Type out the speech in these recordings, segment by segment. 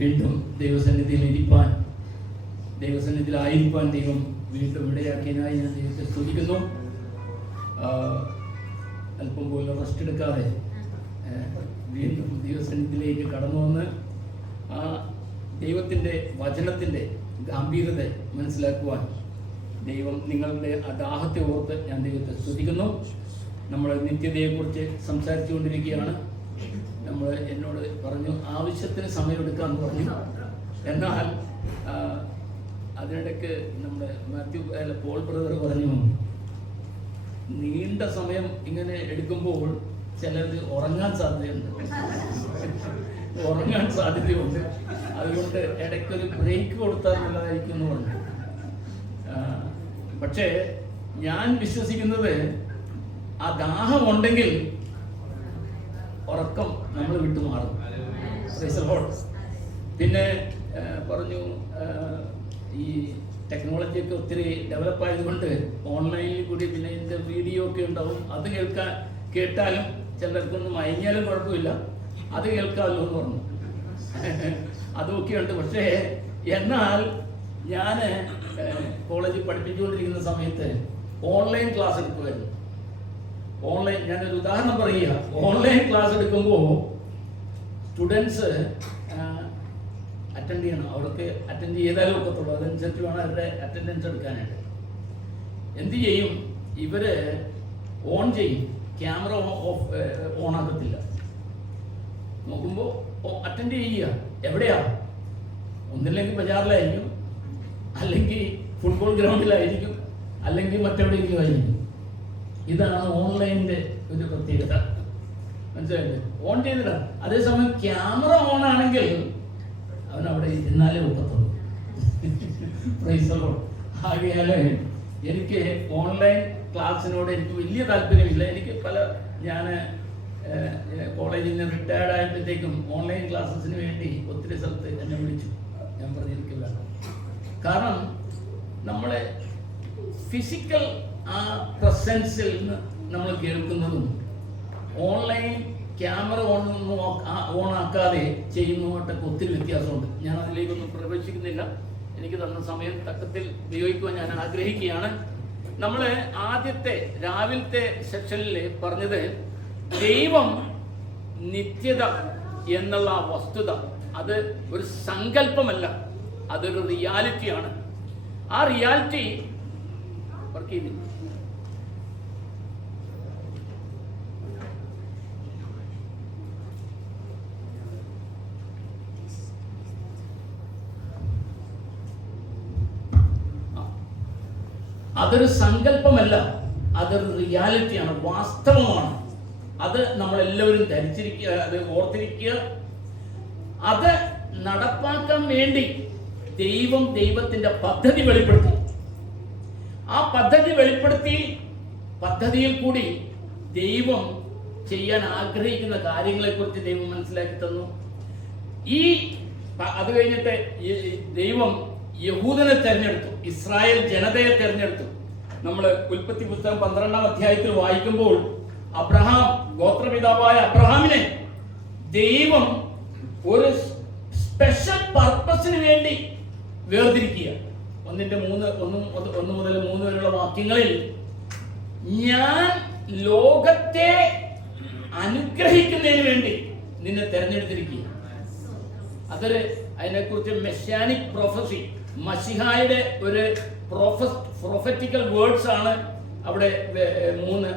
വീണ്ടും ദൈവസന്നിധിയിലായിരിക്കാൻ ദൈവം വീണ്ടും ഇടയാക്കിയതിനായി ഞാൻ ദൈവത്തെ സ്തുതിക്കുന്നു. അല്പം പോലും റെസ്റ്റ് എടുക്കാതെ വീണ്ടും ദൈവസന്നിധിയിലേക്ക് കടന്നു വന്ന് ആ ദൈവത്തിൻ്റെ വചനത്തിൻ്റെ ഗാംഭീര്യത മനസ്സിലാക്കുവാൻ ദൈവം നിങ്ങളുടെ ആ ദാഹത്തെ ഓർത്ത് ഞാൻ ദൈവത്തെ സ്തുതിക്കുന്നു. നമ്മൾ നിത്യതയെക്കുറിച്ച് സംസാരിച്ചു കൊണ്ടിരിക്കുകയാണ്. എന്നോട് പറഞ്ഞു ആവശ്യത്തിന് സമയമെടുക്കാമെന്ന് പറഞ്ഞു. എന്നാൽ അതിനിടയ്ക്ക് നമ്മുടെ പോൾ ബ്രദർ പറഞ്ഞു, നീണ്ട സമയം ഇങ്ങനെ എടുക്കുമ്പോൾ ചിലർ ഉറങ്ങാൻ സാധ്യതയുണ്ട്. അതുകൊണ്ട് ഇടയ്ക്കൊരു ബ്രേക്ക് കൊടുത്താൽ നല്ലതായിരിക്കും എന്ന് പറഞ്ഞു. പക്ഷേ ഞാൻ വിശ്വസിക്കുന്നത് ആ ദാഹമുണ്ടെങ്കിൽ ഉറക്കം നമ്മൾ വിട്ടുമാറും. പിന്നെ പറഞ്ഞു ഈ ടെക്നോളജിയൊക്കെ ഒത്തിരി ഡെവലപ്പ് ആയതുകൊണ്ട് ഓൺലൈനിൽ കൂടി പിന്നെ ഇതിൻ്റെ വീഡിയോ ഒക്കെ ഉണ്ടാവും. അത് കേട്ടാലും ചിലർക്കൊന്നും മയങ്ങിയാലും കുഴപ്പമില്ല, അത് കേൾക്കാമല്ലോ എന്ന് പറഞ്ഞു. അതൊക്കെയുണ്ട്. പക്ഷേ എന്നാൽ ഞാൻ കോളേജിൽ പഠിപ്പിച്ചുകൊണ്ടിരിക്കുന്ന സമയത്ത് ഓൺലൈൻ ക്ലാസ് എടുക്കുമായിരുന്നു. ഞാനൊരു ഉദാഹരണം പറയുക. ഓൺലൈൻ ക്ലാസ് എടുക്കുമ്പോൾ സ്റ്റുഡൻസ് അറ്റൻഡ് ചെയ്യണം. അവർക്ക് അറ്റൻഡ് ചെയ്താലും ഒക്കത്തുള്ളൂ. അതനുസരിച്ച് വേണം അവരുടെ അറ്റൻഡൻസ് എടുക്കാനായിട്ട്. എന്ത് ചെയ്യും? ഇവര് ഓൺ ചെയ്യും, ക്യാമറ ഓൺ ആക്കത്തില്ല. നോക്കുമ്പോൾ അറ്റൻഡ് ചെയ്യുക. എവിടെയാ? ഒന്നില്ലെങ്കിൽ ബജാറിലായിരിക്കും, അല്ലെങ്കിൽ ഫുട്ബോൾ ഗ്രൗണ്ടിലായിരിക്കും, അല്ലെങ്കിൽ മറ്റെവിടെയെങ്കിലും ആയിരിക്കും. ഇതാണ് ഓൺലൈനിന്റെ ഒരു പ്രത്യേകത. മനസ്സിലായില്ലേ? ഓൺ ചെയ്തില്ല. അതേസമയം ക്യാമറ ഓൺ ആണെങ്കിൽ അവനവിടെ ഇരുന്നാലേ ഒക്കത്തുള്ളൂ. ആകയാല് എനിക്ക് ഓൺലൈൻ ക്ലാസ്സിനോട് എനിക്ക് വലിയ താല്പര്യമില്ല. എനിക്ക് ഞാൻ കോളേജിൽ നിന്ന് റിട്ടയർഡ് ആയപ്പോഴത്തേക്കും ഓൺലൈൻ ക്ലാസ്സസിന് വേണ്ടി ഒത്തിരി സ്ഥലത്ത് എന്നെ വിളിച്ചു. ഞാൻ പറഞ്ഞു എനിക്ക് വേണം. കാരണം നമ്മളെ ഫിസിക്കൽ ആ പ്രസൻസിൽ നിന്ന് നമ്മൾ കേൾക്കുന്നതും ഓൺലൈൻ ക്യാമറ ഓൺ ആക്കാതെ ചെയ്യുന്നതുമായിട്ടൊക്കെ ഒത്തിരി വ്യത്യാസമുണ്ട്. ഞാൻ അതിലേക്കൊന്നും പ്രവേശിക്കുന്നില്ല. എനിക്ക് തന്ന സമയം തക്കത്തിൽ ഉപയോഗിക്കുവാൻ ഞാൻ ആഗ്രഹിക്കുകയാണ്. നമ്മൾ ആദ്യത്തെ രാവിലത്തെ സെക്ഷനിൽ പറഞ്ഞത് ദൈവം നിത്യത എന്നുള്ള ആ വസ്തുത അത് ഒരു സങ്കല്പമല്ല, അതൊരു റിയാലിറ്റിയാണ്. ആ റിയാലിറ്റി വർക്ക് ചെയ്യുന്നു. അതൊരു സങ്കല്പമല്ല, അതൊരു റിയാലിറ്റിയാണ്, വാസ്തവമാണ്. അത് നമ്മളെല്ലാവരും ധരിച്ചിരിക്കുക, അത് ഓർത്തിരിക്കുക. അത് നടപ്പാക്കാൻ വേണ്ടി ദൈവത്തിന്റെ പദ്ധതി വെളിപ്പെടുത്തി. ആ പദ്ധതി പദ്ധതിയിൽ കൂടി ദൈവം ചെയ്യാൻ ആഗ്രഹിക്കുന്ന കാര്യങ്ങളെക്കുറിച്ച് ദൈവം മനസ്സിലാക്കി തന്നു. അത് കഴിഞ്ഞിട്ട് ദൈവം യഹൂദനെ തെരഞ്ഞെടുത്തു, ഇസ്രായേൽ ജനതയെ തെരഞ്ഞെടുത്തു. നമ്മൾ ഉൽപ്പത്തി പുസ്തകം 12-ാം അധ്യായത്തിൽ വായിക്കുമ്പോൾ അബ്രഹാം, ഗോത്രപിതാവായ അബ്രഹാമിനെ ദൈവം ഒരു സ്പെഷ്യൽ പർപ്പസിന് വേണ്ടി വേർതിരിക്കുക. 1 മുതൽ 3 വരെയുള്ള വാക്യങ്ങളിൽ ഞാൻ ലോകത്തെ അനുഗ്രഹിക്കുന്നതിന് വേണ്ടി നിന്നെ തെരഞ്ഞെടുത്തിരിക്കുക. അതിനെക്കുറിച്ച് മെസ്സിയാനിക് പ്രൊഫസി, മശിഹായുടെ ഒരു പ്രൊഫറ്റിക്കൽ വേർഡ്സ് ആണ് അവിടെ 3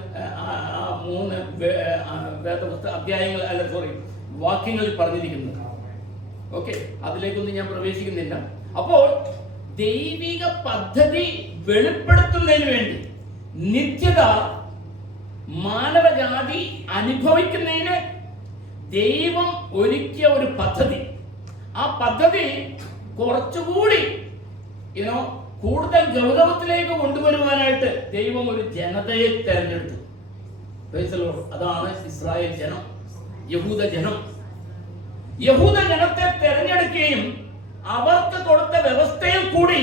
വാക്യങ്ങളിൽ പറഞ്ഞിരിക്കുന്നത്. ഓക്കെ, അതിലേക്കൊന്നും ഞാൻ പ്രവേശിക്കുന്നില്ല. അപ്പോൾ ദൈവിക പദ്ധതി വെളിപ്പെടുത്തുന്നതിന് വേണ്ടി നിത്യത മാനവജാതി അനുഭവിക്കുന്നതിന് ദൈവം ഒരുക്കിയ ഒരു പദ്ധതി. ആ പദ്ധതി കുറച്ചുകൂടി കൂടുതൽ ഗൗരവത്തിലേക്ക് കൊണ്ടുവരുവാനായിട്ട് ദൈവം ഒരു ജനതയെ തെരഞ്ഞെടുത്തു. അതാണ് ഇസ്രായേൽ ജനം, യഹൂദ ജനം. യഹൂദ ജനത്തെ തെരഞ്ഞെടുക്കുകയും അവർക്ക് കൊടുത്ത വ്യവസ്ഥയിൽ കൂടി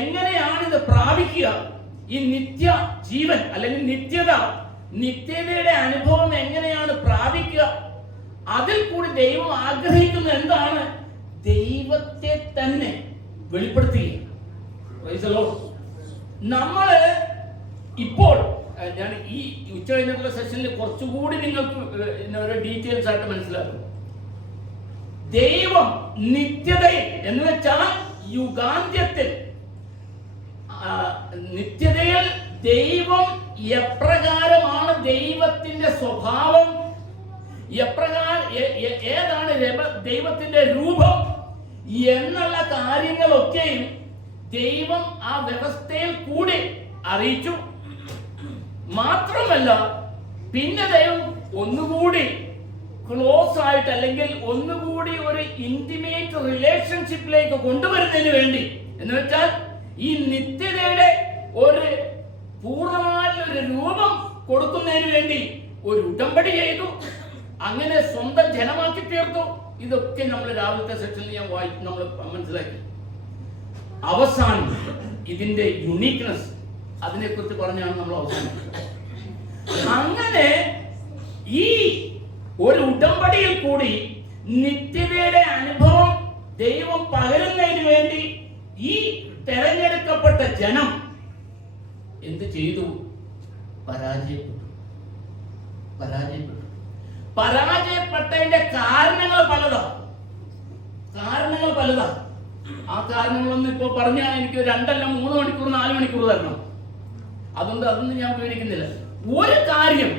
എങ്ങനെയാണ് ഇത് പ്രാപിക്കുക, ഈ നിത്യ ജീവൻ അല്ലെങ്കിൽ നിത്യതയുടെ അനുഭവം എങ്ങനെയാണ് പ്രാപിക്കുക, അതിൽ കൂടി ദൈവം ആഗ്രഹിക്കുന്നത് എന്താണ്? ദൈവത്തെ തന്നെ വെളിപ്പെടുത്തുക. നമ്മള് ഇപ്പോൾ ഞാൻ ഈ ഉച്ച കഴിഞ്ഞിട്ടുള്ള സെഷനിൽ കുറച്ചുകൂടി നിങ്ങൾക്ക് ഒരു ഡീറ്റെയിൽസ് ആയിട്ട് മനസ്സിലാക്കും. ദൈവം നിത്യതയിൽ എന്ന് വെച്ചാൽ യുഗാന്ത്യത്തിൽ, നിത്യതയിൽ ദൈവം എപ്രകാരമാണ്, ദൈവത്തിന്റെ സ്വഭാവം എപ്രകാരം, ഏതാണ് ദൈവത്തിന്റെ രൂപം എന്നുള്ള കാര്യങ്ങളൊക്കെയും ദൈവം ആ വ്യവസ്ഥയിൽ കൂടി അറിയിച്ചു. മാത്രമല്ല പിന്നെ ദൈവം ഒന്നുകൂടി ക്ലോസ് ആയിട്ട് അല്ലെങ്കിൽ ഒന്നുകൂടി ഒരു ഇന്റിമേറ്റ് റിലേഷൻഷിപ്പിലേക്ക് കൊണ്ടുവരുന്നതിന് വേണ്ടി, എന്ന് വെച്ചാൽ ഈ നിത്യതയുടെ ഒരു പൂർണ്ണമായ ഒരു രൂപം കൊടുക്കുന്നതിന് വേണ്ടി ഒരു ഉടമ്പടി ചെയ്തു. അങ്ങനെ സ്വന്തം ജനമാക്കി തീർത്തു. ഇതൊക്കെ നമ്മൾ രാവിലത്തെ സെക്ഷനിൽ ഞാൻ നമ്മൾ മനസ്സിലാക്കി. അവസാനം ഇതിന്റെ യുണീക്നെസ് അതിനെക്കുറിച്ച് പറഞ്ഞാണ് നമ്മൾ അവസാനിക്കുന്നത്. അങ്ങനെ ഈ ഒരു ഉടമ്പടിയിൽ കൂടി നിത്യതയുടെ അനുഭവം ദൈവം പകരുന്നതിന് വേണ്ടി ഈ തെരഞ്ഞെടുക്കപ്പെട്ട ജനം എന്ത് ചെയ്തു? പരാജയപ്പെട്ടു. പരാജയപ്പെട്ടതിന്റെ കാരണങ്ങൾ പലതാണ്. ആ കാരണങ്ങളൊന്നും ഇപ്പൊ പറഞ്ഞാൽ എനിക്ക് 2 അല്ല 3 മണിക്കൂർ 4 മണിക്കൂർ തരണം. അതുകൊണ്ട് അതൊന്നും ഞാൻ വിവരിക്കുന്നില്ല. ഒരു കാര്യം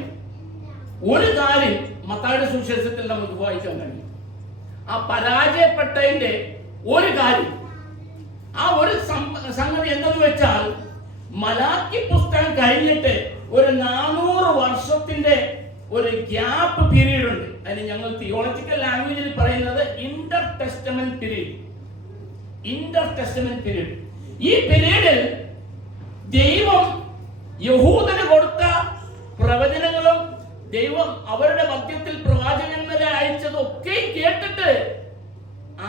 മത്തായിയുടെ സുവിശേഷത്തിൽ നമുക്ക് വായിക്കാൻ കഴിയും. ആ പരാജയപ്പെട്ടതിന്റെ ഒരു കാര്യം, ആ ഒരു സംഗതി എന്തെന്ന് വെച്ചാൽ, മലാക്കി പുസ്തകം കഴിഞ്ഞിട്ട് ഒരു 400 വർഷത്തിന്റെ ഒരു ഗ്യാപ്പ് പീരീഡ് ഉണ്ട്. അതിന് ഞങ്ങൾ തിയോളജിക്കൽ ലാംഗ്വേജിൽ പറയുന്നത് ഇന്റർ ടെസ്റ്റമെന്റ് പീരീഡ്. ഈ പീരീഡിൽ ദൈവം യഹൂദന് കൊടുത്ത പ്രവചനങ്ങളും ദൈവം അവരുടെ മധ്യത്തിൽ പ്രവാചകന്മാരെ അയച്ചതൊക്കെ കേട്ടിട്ട്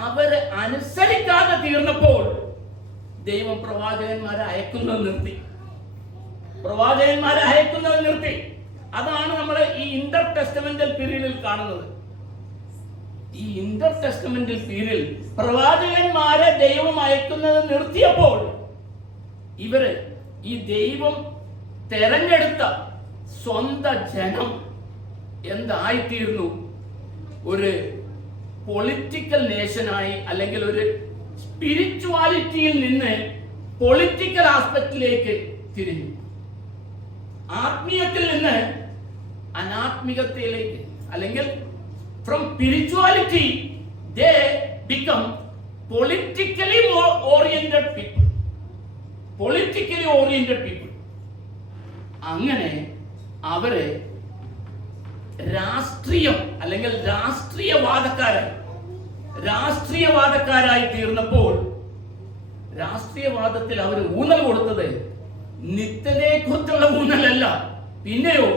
അവര് അനുസരിക്കാതെ തീർന്നപ്പോൾ ദൈവം പ്രവാചകന്മാരെ അയക്കുന്നത് നിർത്തി. അതാണ് നമ്മൾ ഈ ഇന്റർ ടെസ്റ്റമെന്റൽ പീരീഡിൽ കാണുന്നത്. ഈ ഇന്റർ ടെസ്റ്റമെന്റൽ പീരീഡിൽ പ്രവാചകന്മാരെ ദൈവം അയക്കുന്നത് നിർത്തിയപ്പോൾ ഇവര് ഈ ദൈവം തെരഞ്ഞെടുത്ത സ്വന്തം ജനം എന്തായിത്തീർന്നു? ഒരു പൊളിറ്റിക്കൽ നേഷനായി, അല്ലെങ്കിൽ ഒരു സ്പിരിച്വാലിറ്റിയിൽ നിന്ന് പൊളിറ്റിക്കൽ ആസ്പെക്റ്റിലേക്ക് തിരിഞ്ഞു. ആത്മീയത്തിൽ നിന്ന് അനാത്മികതയിലേക്ക്, അല്ലെങ്കിൽ from spirituality they become politically oriented people. അങ്ങനെ അവര് രാഷ്ട്രീയം അല്ലെങ്കിൽ രാഷ്ട്രീയവാദക്കാരായി തീർന്നപ്പോൾ രാഷ്ട്രീയവാദത്തിൽ അവർ ഊന്നൽ കൊടുത്തത് നിത്യതയെ കുറിച്ചുള്ള ഊന്നലല്ല, പിന്നെയോ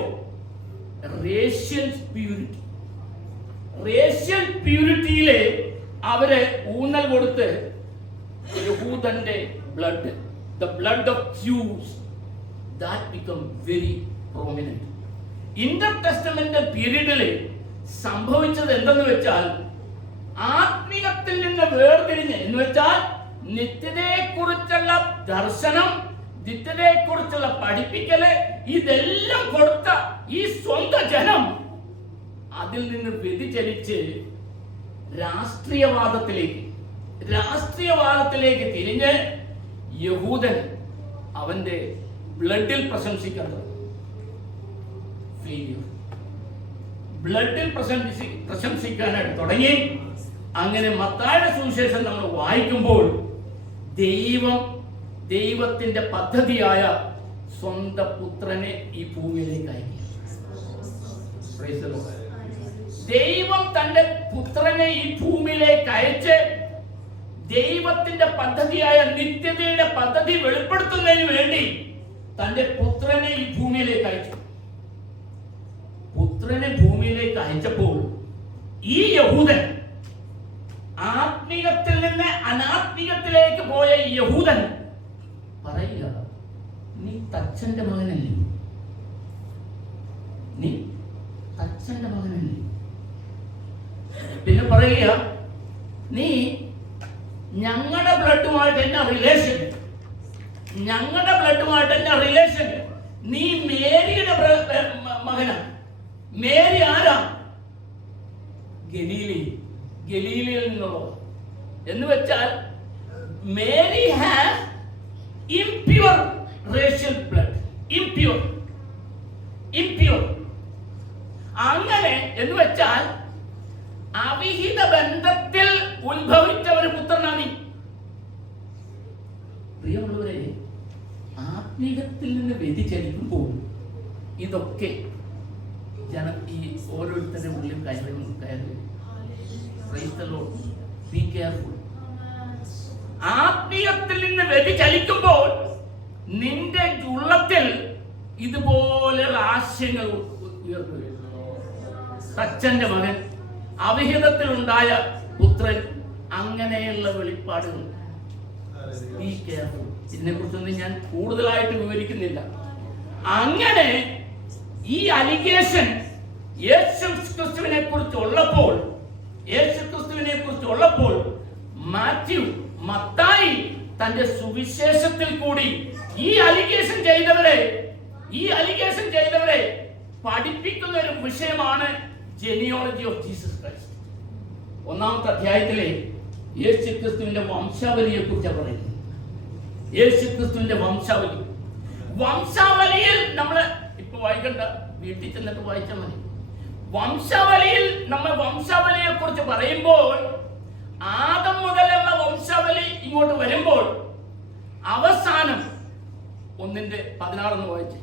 റേഷ്യൽ പ്യൂരിറ്റിയിലെ അവര് ഊന്നൽ കൊടുത്ത് യഹൂദന്റെ blood, the blood of Jews, that become very prominent. Intertestamental പീരീഡിൽ സംഭവിച്ചത് എന്തെന്ന് വെച്ചാൽ, ആത്മീയത്തിൽ നിന്ന് വേർതിരിഞ്ഞ്, എന്ന് വെച്ചാൽ നിത്യതയെക്കുറിച്ചുള്ള ദർശനം, നിത്യതയെക്കുറിച്ചുള്ള പഠിപ്പിക്കല്, ഇതെല്ലാം കൊടുത്ത ഈ സ്വന്തം ജനം അതിൽ നിന്ന് വ്യതിചലിച്ച് രാഷ്ട്രീയവാദത്തിലേക്ക് തിരിഞ്ഞ് യഹൂദൻ അവന്റെ ബ്ലഡിൽ പ്രശംസിക്കാനായിട്ട് തുടങ്ങി. അങ്ങനെ മത്തായിയുടെ സുവിശേഷം നമ്മൾ വായിക്കുമ്പോൾ ദൈവത്തിന്റെ പദ്ധതിയായ സ്വന്തം പുത്രനെ ഈ ഭൂമിയിലേക്ക് അയക്കുക. ദൈവം തന്റെ പുത്രനെ ഈ ഭൂമിയിലേക്ക് അയച്ച് ദൈവത്തിന്റെ പദ്ധതിയായ നിത്യതയുടെ പദ്ധതി വെളിപ്പെടുത്തുന്നതിന് വേണ്ടി തന്റെ പുത്രനെ ഈ ഭൂമിയിലേക്ക് അയച്ചു. പുത്രനെ ഭൂമിയിലേക്ക് അയച്ചപ്പോൾ ഈ യഹൂദൻ, ആത്മീയത്തിൽ നിന്ന് അനാത്മീയത്തിലേക്ക് പോയ ഈ യഹൂദൻ പറയുക, നീ തച്ചന്റെ മകനല്ലേ, പിന്നെ പറയുക, നീ ഞങ്ങളുടെ ബ്ലഡുമായിട്ട് എന്നാ റിലേഷൻ, ഞങ്ങളുടെ ബ്ലഡുമായിട്ട് എന്നാ റിലേഷൻ, നീ മേരിയുടെ മകനാ. മേരി ആരാ? ഗലീലയിൽ നിന്നുള്ളോ എന്ന് വെച്ചാൽ Mary has impure racial blood, impure. അങ്ങനെ എന്ന് വെച്ചാൽ അവിഹിത ബന്ധത്തിൽ ഉത്ഭവിച്ച ഒരു പുത്രനാണ് നീ. പ്രിയമുള്ളവരെ, ആത്മീയത്തിൽ നിന്ന് വ്യതിചലിക്കുമ്പോൾ ഇതൊക്കെ ഈ ഓരോരുത്തരുടെ ഉള്ളിൽ കയറി. Be careful. ആത്മീയത്തിൽ നിന്ന് വ്യതിചലിക്കുമ്പോൾ നിന്റെ ഉള്ളത്തിൽ ഇതുപോലെയുള്ള ആശയങ്ങൾ ഉയർന്നു വരും. തച്ചന്റെ മകൻ, അവിഹിതത്തിലുണ്ടായ പുത്രൻ, അങ്ങനെയുള്ള വെളിപ്പാടുകൾ. Be careful. ഇതിനെക്കുറിച്ചൊന്നും ഞാൻ കൂടുതലായിട്ട് വിവരിക്കുന്നില്ല. അങ്ങനെ ഈ അലിഗേഷൻ യേശുക്രിസ്തുവിനെ കുറിച്ചുള്ളപ്പോൾ മത്തായി തന്റെ സുവിശേഷത്തിൽ കൂടി ഈ അലിഗേഷൻ ചെയ്തവരെ പഠിപ്പിക്കുന്ന ഒരു വിഷയമാണ് ജെനിയോളജി ഓഫ് ജീസസ് ക്രൈസ്റ്റ്. 1-ാമത്തെ അധ്യായത്തിലെ യേശുക്രിസ്തുവിന്റെ വംശാവലിയെ കുറിച്ചാണ് പറയുന്നത്. യേശുക്രിസ്തുവിന്റെ വംശാവലിയിൽ നമ്മൾ ഇപ്പൊ വായിക്കണ്ട, വീട്ടിൽ ചെന്നിട്ട് വായിച്ചാൽ മതി. വംശാവലിയെ കുറിച്ച് പറയുമ്പോൾ ആദം മുതലുള്ള വംശാവലി ഇങ്ങോട്ട് വരുമ്പോൾ അവസാനം 1:16 വായിച്ചു.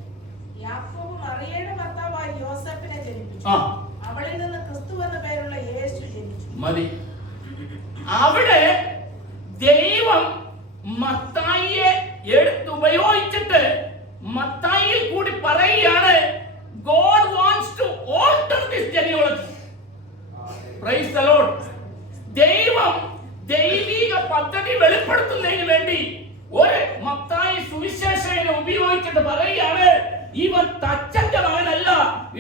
യാക്കോബ് മറിയയുടെ ഭർത്താവായ യോസേഫിനെ ജനിപ്പിച്ചു. അവളിൽ നിന്ന് ക്രിസ്തു എന്ന പേരുള്ള യേശു ജനിച്ചു. മതി. അവിടെ ദൈവം മത്തായിയെ എടുത്തുപയോഗിച്ചിട്ട് മത്തായിയിൽ കൂടി പറയുകയാണ്, God wants to alter this genealogy. Praise the Lord. ദൈവം ദൈവിക പദ്ധതി വെളിപ്പെടുത്തുന്നതിന് വേണ്ടി ഒരു മത്തായി സുവിശേഷകനെ ഉപയോഗിച്ചിട്ട് പറയുകയാണ്, ഇവൻ തച്ചന്റെ മകനല്ല,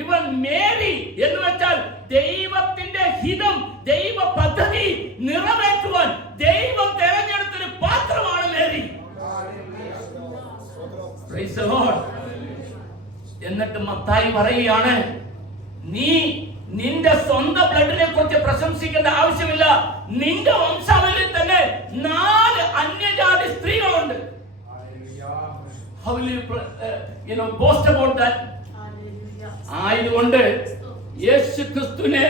ഇവൻ മേരി. എന്ന് വെച്ചാൽ ദൈവത്തിന്റെ ഹിതം, ദൈവ പദ്ധതി നിറവേറ്റുവാൻ ദൈവം തെരഞ്ഞെടുത്തൊരു പാത്രമാണ് മേരി. Praise the Lord. എന്നിട്ട് മത്തായി പറയുകയാണ്, നീ നിന്റെ സ്വന്തം ബ്ലഡിനെ കുറിച്ച് പ്രശംസിക്കേണ്ട ആവശ്യമില്ല. നിന്റെ വംശാവലിയിൽ തന്നെ 4 അന്യജാതി സ്ത്രീകളുണ്ട്. How will you boast about that? ആയതുകൊണ്ട് യേശുക്രിസ്തുവിനെ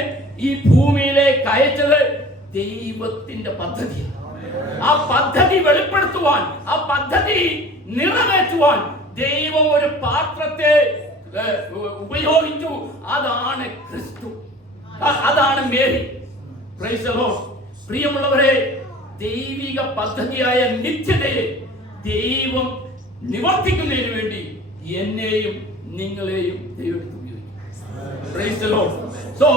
ഈ ഭൂമിയിലേക്ക് അയച്ചത് ദൈവത്തിന്റെ പദ്ധതി. ആ പദ്ധതി വെളിപ്പെടുത്തുവാൻ, ആ പദ്ധതി നിറവേറ്റുവാൻ ദൈവം ഒരു പാത്രത്തെ ഉപയോഗിച്ചു. അതാണ് ക്രിസ്തു, അതാണ് മേരി. Praise the Lord. പ്രിയമുള്ളവരെ, ദൈവിക പദ്ധതിയായ നിത്യതയെ ദൈവം നിവർത്തിക്കുന്നതിന് വേണ്ടി എന്നെയും നിങ്ങളെയും ദൈവം ഉപയോഗിക്കും. Praise the Lord. സോ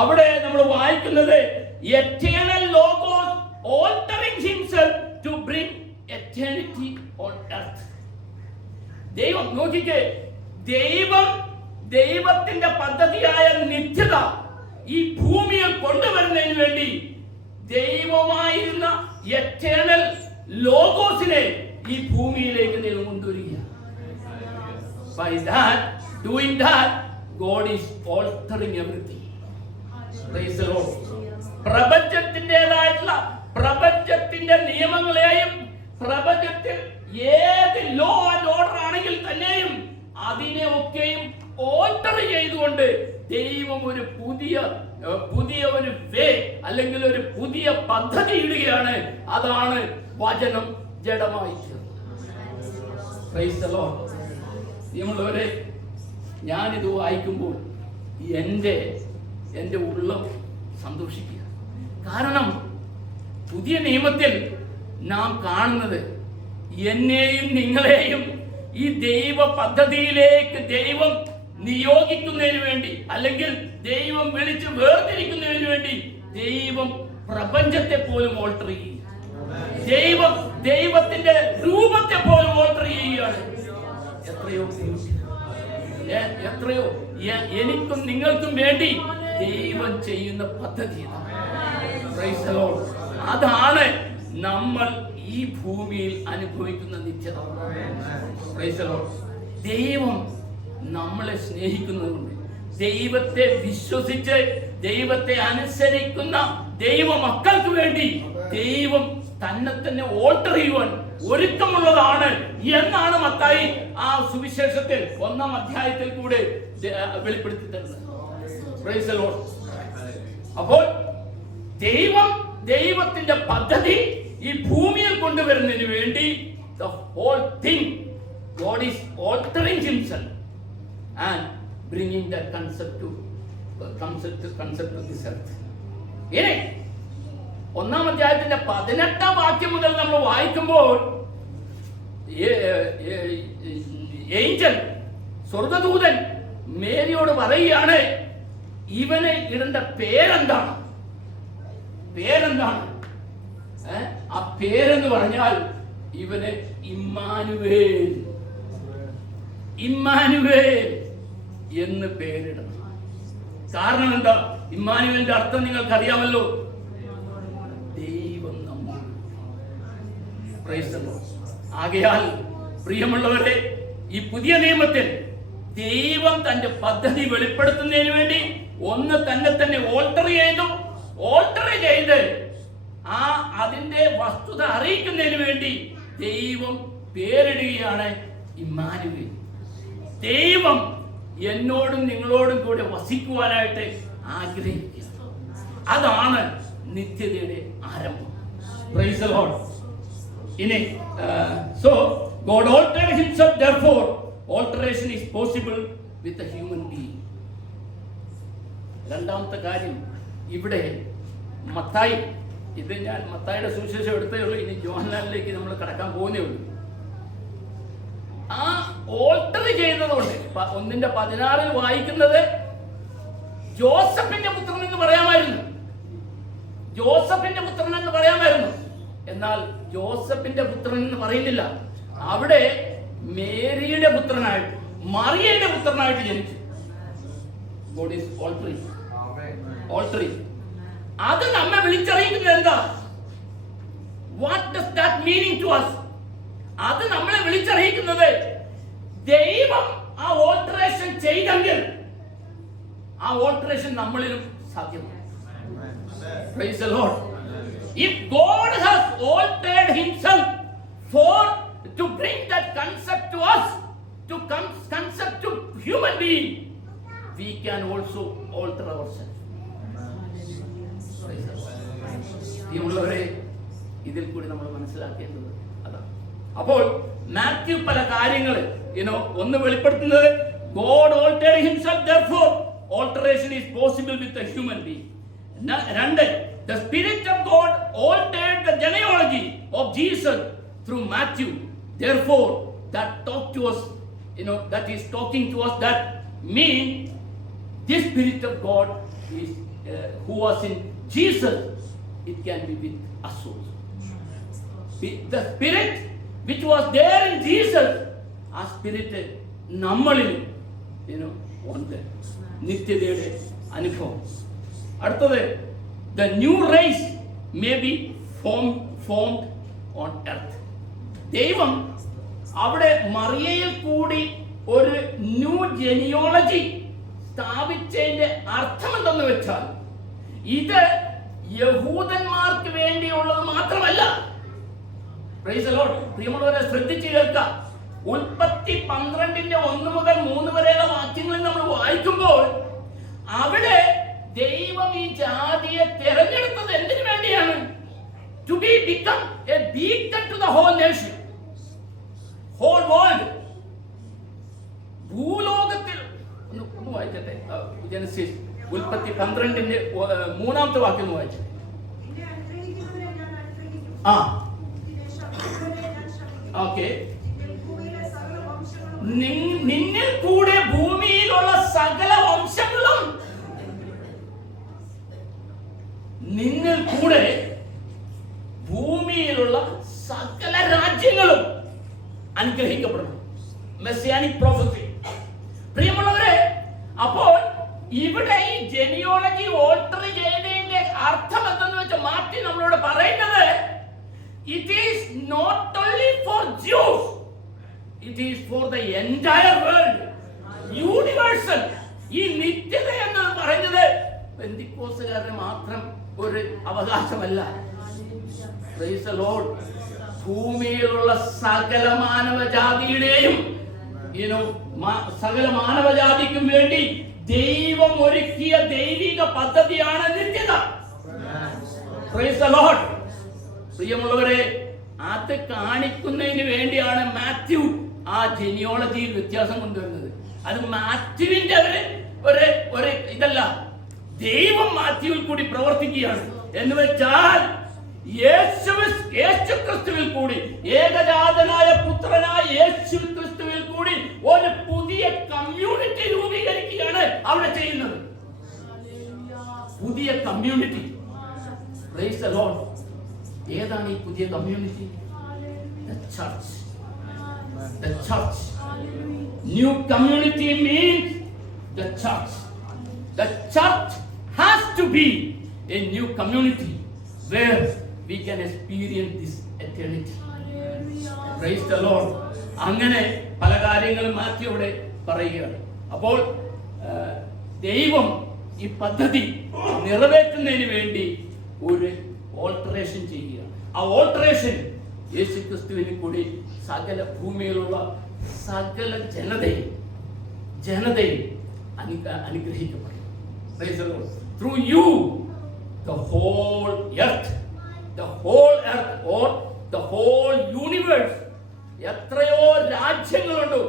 അവിടെ നമ്മൾ വായിക്കുന്നത് eternal logos altering himself to bring eternity on earth. ദൈവം നോക്കിക്കേ, ദൈവത്തിന്റെ പദ്ധതിയായ നിത്യത ഈ ഭൂമിയിൽ കൊണ്ടുവരുന്നതിന് വേണ്ടി ദൈവമായിരുന്ന എറ്റേണൽ ലോഗോസിനെ ഈ ഭൂമിയിലേക്ക് ദൈവം കൊണ്ടുവരിക. By doing that, God is altering everything. Praise the Lord. പ്രപഞ്ചത്തിന്റെ നിയമങ്ങളെയും പ്രപഞ്ചത്തിൽ ഏത് ലോ ആൻഡ് ഓർഡർ ആണെങ്കിൽ തന്നെയും അതിനെ ഒക്കെയും ഓൾട്ടർ ചെയ്തുകൊണ്ട് ദൈവം ഒരു പുതിയ ഒരു വേ അല്ലെങ്കിൽ ഒരു പുതിയ പദ്ധതി ഇടുകയാണ്. അതാണ് വചനം ജഡമായി തീർന്നത്. Praise the Lord. പ്രിയമുള്ളവരെ, ഞാനിത് വായിക്കുമ്പോൾ എൻ്റെ ഉള്ളം സന്തോഷിക്കുക. കാരണം പുതിയ നിയമത്തിൽ നാം കാണുന്നത് എന്നെയും നിങ്ങളെയും ഈ ദൈവ പദ്ധതിയിലേക്ക് ദൈവം നിയോഗിക്കുന്നതിന് വേണ്ടി, അല്ലെങ്കിൽ ദൈവം വിളിച്ച് വേർതിരിക്കുന്നതിന് വേണ്ടി ദൈവം പ്രപഞ്ചത്തെ പോലും ഓൾട്ടർ ചെയ്യുക. ദൈവത്തിന്റെ രൂപത്തെ പോലും ഓൾട്ടർ ചെയ്യുകയാണ്. എത്രയോ എനിക്കും നിങ്ങൾക്കും വേണ്ടി ദൈവം ചെയ്യുന്ന പദ്ധതി. നമ്മൾ ഈ ഭൂമിയിൽ അനുഭവിക്കുന്ന നിത്യത. Praise the Lord. ദൈവം നമ്മളെ സ്നേഹിക്കുന്നതുകൊണ്ട്, ദൈവത്തെ വിശ്വസിച്ച് ദൈവത്തെ അനുസരിക്കുന്ന ദൈവ മക്കൾക്ക് വേണ്ടി ദൈവം തന്നെ ഓൾട്ടർ ചെയ്യുവാൻ ഒരുക്കമുള്ളതാണ് എന്നാണ് മത്തായി ആ സുവിശേഷത്തിൽ 1-ാം അധ്യായത്തിൽ കൂടെ വെളിപ്പെടുത്തി തരുന്നത്. Praise the Lord. അപ്പോൾ ദൈവത്തിന്റെ പദ്ധതി ഈ ഭൂമിയിൽ കൊണ്ടുവരുന്നതിന് വേണ്ടി the whole thing God is altering himself and bringing that concept to this earth. ഇനി 1-ാം അധ്യായത്തിന്റെ 18-ാം വാക്യം മുതൽ നമ്മൾ വായിക്കുമ്പോൾ ഏഞ്ചൽ സ്വർഗ്ഗദൂതൻ മേരിയോട് പറയുകയാണ്, ഇവന് ഇടേണ്ട പേരെന്താണ്? ആ പേരെന്ന് പറഞ്ഞാൽ ഇവന് ഇമ്മാനുവേൽ എന്ന് പേരിടണം. കാരണം എന്താ? ഇമ്മാനുവേലിന്റെ അർത്ഥം നിങ്ങൾക്ക് അറിയാമല്ലോ, ദൈവം നമ്മോട്. ആകയാൽ പ്രിയമുള്ളവരെ, ഈ പുതിയ നിയമത്തിൽ ദൈവം തന്റെ പദ്ധതി വെളിപ്പെടുത്തുന്നതിന് വേണ്ടി ഒന്ന് തന്നെ ഓൾട്ടർ ചെയ്ത് അതിന്റെ വസ്തുത അറിയിക്കുന്നതിന് വേണ്ടി ദൈവം പേരിടുകയാണ് ഇമ്മാനുവേൽ. ദൈവം എന്നോടും നിങ്ങളോടും കൂടെ വസിക്കുവാനായിട്ട് ആഗ്രഹിക്കുക. അതാണ് നിത്യതയുടെ ആരംഭം. Praise the Lord. So God altered himself, therefore alteration is possible with a human being. രണ്ടാമത്തെ കാര്യം, ഇവിടെ മത്തായി, ഇത് ഞാൻ മത്തായിയുടെ സുവിശേഷം എടുത്തേ ഉള്ളൂ, ഇനി യോഹന്നാനിലേക്ക് നമ്മൾ കടക്കാൻ പോകുന്നേ ഉള്ളൂ. ആ ഓൾട്ടർ ചെയ്തതുകൊണ്ട് 1:16 വായിക്കുന്നത് ജോസഫിന്റെ പുത്രൻ എന്ന് പറയാമായിരുന്നു. എന്നാൽ ജോസഫിന്റെ പുത്രൻ എന്ന് പറയുന്നില്ല. അവിടെ മേരിയുടെ പുത്രനായിട്ട്, മറിയയുടെ പുത്രനായിട്ട് ജനിച്ചു. God is altering. അത് നമ്മെ വിളിച്ചറിയിക്കുന്നത് എന്താ? What does that meaning to us? അത് നമ്മളെ വിളിച്ചറിയിക്കുന്നത്, ദൈവം ആ ഓൾട്ടറേഷൻ ചെയ്തെങ്കിൽ ആ ഓൾട്ടറേഷൻ നമ്മളിലും സാധ്യമാണ്. Praise the Lord. If God has altered himself to bring that concept to us, concept to human being, we can also alter ourselves. ഇതിൽ കൂടി നമ്മൾ മനസ്സിലാക്കേണ്ടത് അതാണ്. അപ്പോൾ മാത്യു പല കാര്യങ്ങൾ ഒന്ന് വെളിപ്പെടുത്തുന്നത്, God altered himself, therefore alteration is possible with a human being. രണ്ട്, the Spirit of God altered the genealogy of Jesus through Matthew. Therefore, that talk to us, that is talking to us, that mean this Spirit of God is who was in Jesus, it can be with us also. The Spirit which was there in Jesus, ആ Spirit നമ്മളിൽ ഉണ്ട്. നിത്യതയുടെ അനുഭവം. അടുത്തത്, the new race may be formed on earth. ദൈവം അവിടെ മറിയയിൽ കൂടി ഒരു ന്യൂ ജെനിയോളജി സ്ഥാപിച്ചതിന്റെ അർത്ഥം എന്തെന്ന് വെച്ചാൽ, ഇത് യഹൂദന്മാർക്ക് വേണ്ടിയുള്ളത് മാത്രമല്ല. Praise the Lord. പ്രിയമുള്ളവരെ, ശ്രദ്ധിച്ച് കേൾക്കുക. ഉൽപ്പത്തി 12:1 മുതൽ 3 വരെയുള്ള വാക്യങ്ങളിൽ നമ്മൾ വായിക്കുമ്പോൾ അവിടെ ദൈവം ഈ ജാതിയെ തിരഞ്ഞെടുത്തത് എന്തിനു വേണ്ടിയാണ്? To become a beacon to the whole nation, whole world. ഭൂലോകത്തിൽ ഒന്ന് വായിക്കട്ടെ, ജനസിസ് ഉൽപ്പത്തി 12:3 വാക്യം ഒന്ന് വായിച്ചേ. ഓക്കെ. നിന്നിൽ കൂടെ ഭൂമിയിലുള്ള സകല വംശങ്ങളും, നിന്നിൽ കൂടെ ഭൂമിയിലുള്ള സകല രാജ്യങ്ങളും അനുഗ്രഹിക്കപ്പെടണം. Messianic prophecy. പ്രിയമുള്ളവരെ, അപ്പോൾ ഇവിടെ ഈ ജെനിയോളജി ഓൾട്ടർ ചെയ്തതിന്റെ അർത്ഥം എന്തെന്ന് വെച്ചാൽ മാറ്റി നമ്മളോട് പറയുന്നത്, it is not only for Jews, it is for the entire world, universal. ഈ നിത്യത എന്ന് പറയുന്നത് പെന്തിക്കോസ്തുകാരുടെ മാത്രം ഒരു അവകാശമല്ല. Praise the Lord. ഭൂമിയിലുള്ള സകല മാനവജാതിയുടെയും സകല മാനവജാതിക്കും വേണ്ടി ദൈവം ഒരുക്കിയ ദൈവിക പദ്ധതിയാണ് നിത്യത. Praise the Lord. പ്രിയമുള്ളവരെ, അത് കാണിക്കുന്നതിന് വേണ്ടിയാണ് മാത്യു ആ ജെനിയോളജിയിൽ വ്യത്യാസം കൊണ്ടുവരുന്നത്. അത് മാത്യുവിന്റെ ഒരു ഇതല്ല, ദൈവം മാത്യുവിൽ കൂടി പ്രവർത്തിക്കുകയാണ്. എന്ന് വെച്ചാൽ യേശു ക്രിസ്തുവിൽ കൂടി, ഏകജാതനായ പുത്രനായ യേശു ക്രിസ്തുവിൽ കൂടി ഒരു പുതിയ കമ്മ്യൂണിറ്റി രൂപീകരിക്കുകയാണ് അവിടെ ചെയ്യുന്നത്. പുതിയ കമ്മ്യൂണിറ്റി. Praise the Lord. ഏതാണ് ഈ പുതിയ community? The church. The church. New community means the church. The church has to be a new community where we can experience this eternity. Praise the Lord. അങ്ങനെ പല കാര്യങ്ങളും മാറ്റി ഇവിടെ പറയുകയാണ്. അപ്പോൾ ദൈവം ഈ പദ്ധതി നിറവേറ്റുന്നതിന് വേണ്ടി ഒരു ഓൾട്ടറേഷൻ ചെയ്യുകയാണ്. ആ ഓൾട്ടറേഷൻ യേശുക്രിസ്തുവിനെ കൂടി സകല ഭൂമിയിലുള്ള സകല ജനതയും അനുഗ്രഹിക്കപ്പെടും. Praise the Lord. Through you the whole earth or the whole universe, എത്രയോ രാജ്യങ്ങളുണ്ട്,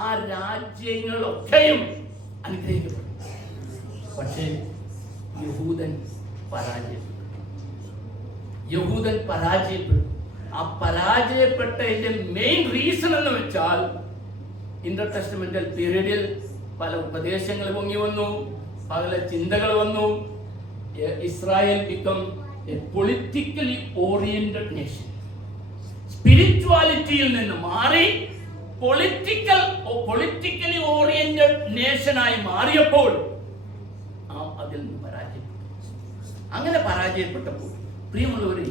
ആ രാജ്യങ്ങളൊക്കെയും അനുഗ്രഹിക്കപ്പെടും. പക്ഷേ യഹൂദൻ പരാജയപ്പെട്ടു. ആ പരാജയപ്പെട്ടതിന്റെ മെയിൻ റീസൺ എന്ന് വെച്ചാൽ ഇന്റർ ടെസ്റ്റമെന്റൽ പീരീഡിൽ പല ഉപദേശങ്ങൾ പൊങ്ങി വന്നു, പല ചിന്തകൾ വന്നു. Israel become a politically oriented nation. സ്പിരിച്വാലിറ്റിയിൽ നിന്ന് മാറി പൊളിറ്റിക്കലി ഓറിയന്റഡ് നേഷനായി മാറിയപ്പോൾ അതിൽ നിന്ന് അങ്ങനെ പരാജയപ്പെട്ടപ്പോൾ പ്രിയമുള്ളവരെ,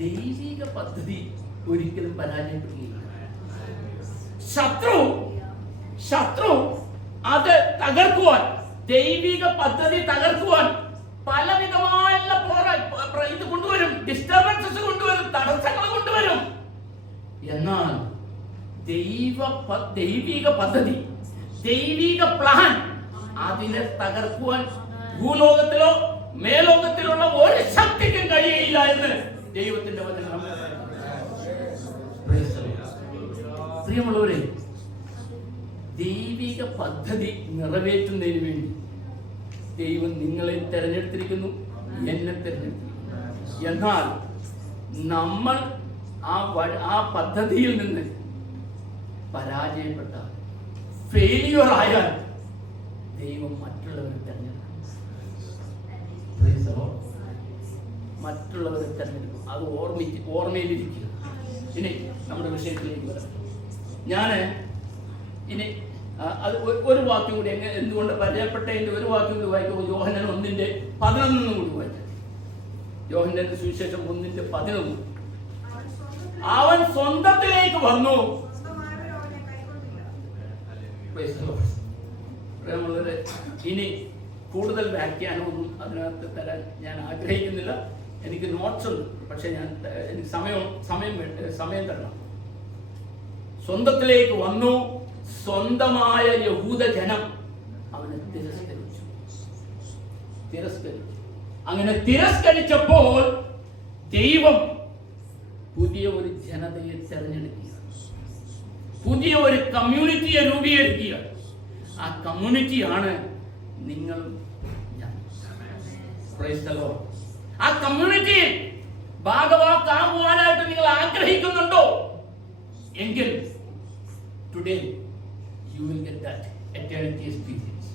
ദൈവിക പദ്ധതി ഒരിക്കലും പരാജയപ്പെടുകയില്ല. ശത്രു അത് തകർക്കുവാൻ, ദൈവിക പദ്ധതി തകർക്കുവാൻ പലവിധമായുള്ള ഇത് കൊണ്ടുവരും, ഡിസ്റ്റർബൻസസ് കൊണ്ടുവരും, തടസ്സങ്ങൾ കൊണ്ടുവരും. എന്നാൽ ദൈവിക പദ്ധതി, ദൈവിക പ്ലാൻ, അതിനെ തകർക്കുവാൻ ഭൂലോകത്തിലോ മേലോകത്തിലുള്ള ഒരു ശക്തിക്കും കഴിയില്ല എന്ന് ദൈവത്തിന്റെ വചനം. പ്രിയമുള്ളവരെ, ദൈവിക പദ്ധതി നിറവേറ്റുന്നതിന് വേണ്ടി ദൈവം നിങ്ങളെ തെരഞ്ഞെടുത്തിരിക്കുന്നു, എന്നെ തെരഞ്ഞെടുത്തിരിക്കുന്നു. എന്നാൽ നമ്മൾ ആ പദ്ധതിയിൽ നിന്ന് പരാജയപ്പെട്ട, ഫെയിലിയർ ആയാൽ ദൈവം മറ്റുള്ളവരെ തെരഞ്ഞെടുക്കും. അത് ഓർമ്മയിലിരിക്കുക. ഇനി നമ്മുടെ വിഷയത്തിലേക്ക് വരാം. ഞാൻ ഇനി അത് ഒരു വാക്യം കൂടി എന്തുകൊണ്ട് പരിചയപ്പെട്ടതിന്റെ ഒരു വാക്യം കൂടി വായിക്കുമ്പോൾ യോഹന്നാൻ 1:11 കൂടി വായിച്ചു. യോഹന്നാന്റെ സുവിശേഷം 1:11. അവൻ സ്വന്തത്തിലേക്ക് വന്നു. ഇനി കൂടുതൽ വ്യാഖ്യാനമൊന്നും അതിനകത്ത് തരാൻ ഞാൻ ആഗ്രഹിക്കുന്നില്ല. എനിക്ക് നോട്ട്സ് ഉണ്ട്, പക്ഷെ എനിക്ക് സമയം തരണം. സ്വന്തത്തിലേക്ക് വന്നു, സ്വന്തമായ യഹൂദജനം അവനെ തിരസ്കരിച്ചു. അങ്ങനെ തിരസ്കരിച്ചപ്പോൾ ദൈവം പുതിയ ഒരു ജനതയെ തെരഞ്ഞെടുക്കുക, പുതിയ ഒരു കമ്മ്യൂണിറ്റിയെ രൂപീകരിക്കുക. ആ കമ്മ്യൂണിറ്റിയാണ് നിങ്ങളും ഞാൻ. Praise the Lord. ആ കമ്മ്യൂണിറ്റിയിൽ ഭാഗവാക്കാകുവാനായിട്ട് നിങ്ങൾ ആഗ്രഹിക്കുന്നുണ്ടോ എങ്കിൽ today you will get that eternity experience.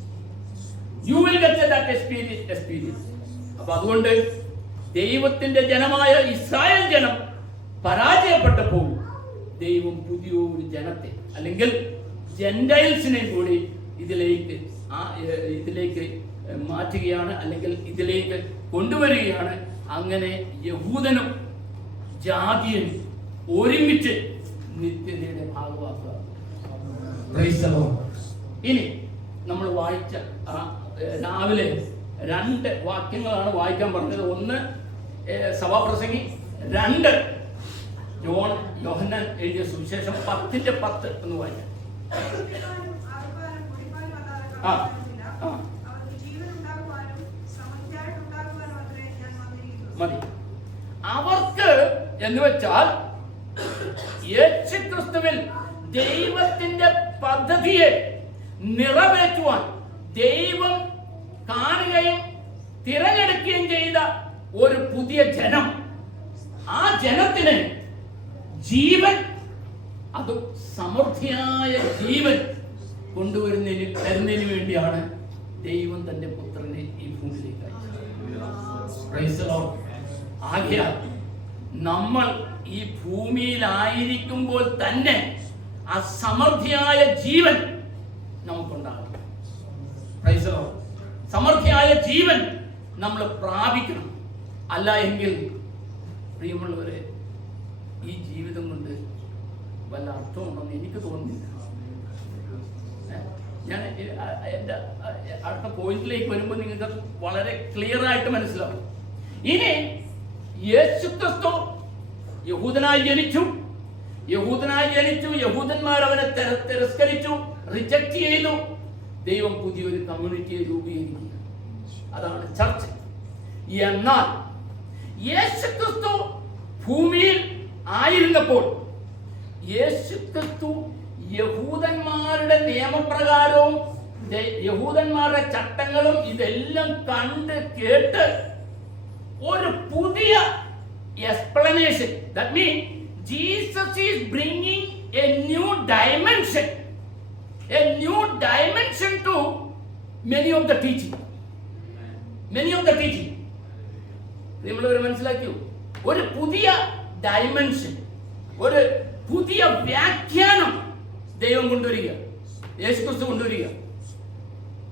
You will get that experience. അപ്പോൾ അതുകൊണ്ട് ദൈവത്തിന്റെ ജനമായ ഇസ്രായേൽ ജനം പരാജയപ്പെട്ടപ്പോൾ ദൈവം പുതിയൊരു ജനത്തെ, അല്ലെങ്കിൽ ജെന്റൈൽസിനെ കൂടി ഇതിലേക്ക് മാറ്റുകയാണ്, അല്ലെങ്കിൽ ഇതിലേക്ക് കൊണ്ടുവരികയാണ്. അങ്ങനെ യഹൂദനും ജാതിയനും ഒരുമിച്ച് നിത്യതയുടെ ഭാഗമാക്കുക. Praise the Lord. ഇനി നമ്മൾ വായിച്ച രാവിലെ 2 വാക്യങ്ങളാണ് വായിക്കാൻ പറഞ്ഞത്. ഒന്ന് സഭാപ്രസംഗി, 2 യോഹന്നാൻ എഴുതിയ സുവിശേഷം 10:10 എന്ന് വായിക്കാം. മതി. അവർക്ക് എന്ന് വെച്ചാൽ യേശുക്രിസ്തുവിൽ ദൈവത്തിന്റെ പദ്ധതിയെ നിറവേറ്റുവാൻ ദൈവം കാണുകയും തിരഞ്ഞെടുക്കുകയും ചെയ്ത ഒരു പുതിയ ജനം. ആ ജനത്തിന് ജീവൻ, അത് സമൃദ്ധിയായ ജീവൻ തരുന്നതിന് വേണ്ടിയാണ് ദൈവം തന്റെ പുത്രനെ ഈ ഭൂമിയിലേക്ക് അയച്ചത്. ആകയാൽ നമ്മൾ ഈ ഭൂമിയിലായിരിക്കുമ്പോൾ തന്നെ ആ സമൃദ്ധിയായ ജീവൻ നമുക്കുണ്ടാകും. സമൃദ്ധിയായ ജീവൻ നമ്മൾ പ്രാപിക്കണം. അല്ല എങ്കിൽ പ്രിയമുള്ളവരെ, ഈ ജീവിതം കൊണ്ട് വല്ല അർത്ഥമുണ്ടെന്ന് എനിക്ക് തോന്നുന്നില്ല. ഞാൻ എൻ്റെ അടുത്ത പോയിന്റിലേക്ക് വരുമ്പോൾ നിങ്ങൾക്ക് വളരെ ക്ലിയർ ആയിട്ട് മനസ്സിലാവും. ഇനി യേശുക്രിസ്തു യഹൂദനായി ജനിച്ചു, യഹൂദന്മാർ അവനെ തിരസ്കരിച്ചു, റിജക്റ്റ് ചെയ്തു. ദൈവം പുതിയൊരു കമ്മ്യൂണിറ്റിയെ രൂപീകരിക്കുക, അതാണ് ചർച്ച്. എന്നാൽ യേശുക്രിസ്തു ഭൂമിയിൽ ആയിരുന്നപ്പോൾ യേശുക്രിസ്തു യഹൂദന്മാരുടെ നിയമപ്രകാരവും യഹൂദന്മാരുടെ ചട്ടങ്ങളും ഇതെല്ലാം കണ്ട് കേട്ട് ഒരു പുതിയ explanation. That means Jesus is bringing a new dimension to many of the teaching. നിങ്ങളൊരു മനസ്സിലാക്കിയോ? ഒരു പുതിയ ഡയമെൻഷൻ, ഒരു പുതിയ വ്യാഖ്യാനം ദൈവം കൊണ്ടുവരിക, യേശുക്രിസ്തു കൊണ്ടുവരിക.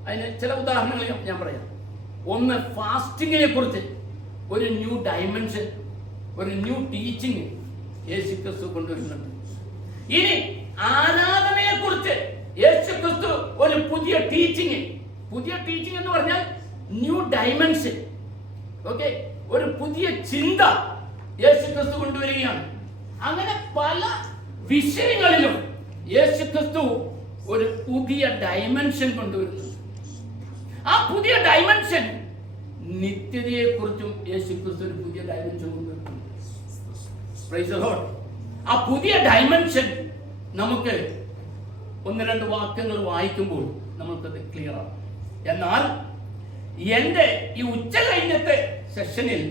അതിന് ചില ഉദാഹരണങ്ങൾ ഞാൻ പറയാം. ഒന്ന്, ഫാസ്റ്റിങ്ങിനെ കുറിച്ച് ഒരു ന്യൂ ഡയമെൻഷൻ, ഒരു ന്യൂ ടീച്ചിങ് യേശുക്രിസ്തു കൊണ്ടുവരുന്നുണ്ട്. ഇനി ആരാധനയെ കുറിച്ച് യേശുക്രിസ്തു ഒരു പുതിയ ടീച്ചിങ് എന്ന് പറഞ്ഞാൽ ന്യൂ ഡയമെൻഷൻ. ഓക്കെ, ഒരു പുതിയ ചിന്ത യേശുക്രിസ്തു കൊണ്ടുവരികയാണ്. അങ്ങനെ പല വിഷയങ്ങളിലും യേശുക്രിസ്തു ഒരു പുതിയ ഡയമെൻഷൻ കൊണ്ടുവരുന്നു. ആ പുതിയ ഡയമെൻഷൻ നിത്യതയെ കുറിച്ചും യേശുക്രിസ്തു ഒരു പുതിയ ഡയമെൻഷൻ കൊണ്ടുവരുന്നു. Praise the Lord. ആ പുതിയ ഡയമെൻഷൻ നമുക്ക് 1-2 വാക്യങ്ങൾ വായിക്കുമ്പോൾ നമുക്കത് ക്ലിയർ ആവും. എന്നാൽ എൻ്റെ ഈ ഉച്ച കഴിഞ്ഞത്തെ സെഷനിൽ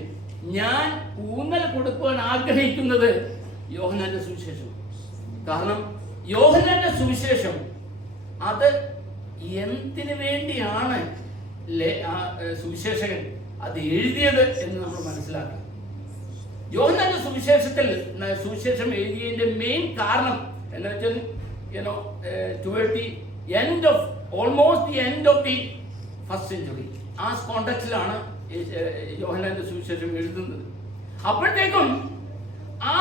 ഞാൻ ഊന്നൽ കൊടുക്കുവാൻ ആഗ്രഹിക്കുന്നത് യോഹന്നാന്റെ സുവിശേഷം. കാരണം യോഹന്നാന്റെ സുവിശേഷം അത് എന്തിനു വേണ്ടിയാണ് സുവിശേഷകൻ അത് എഴുതിയത് എന്ന് നമ്മൾ മനസ്സിലാക്കണം. യോഹന്നാന്റെ സുവിശേഷം എഴുതിയതിന്റെ മെയിൻ കാരണം എന്ന് വെച്ചാൽ toward the end of the first century, ആ കോണ്ടെക്സ്റ്റിലാണ് യോഹന്നാന്റെ സുവിശേഷം എഴുതുന്നത്. അപ്പോഴത്തേക്കും ആ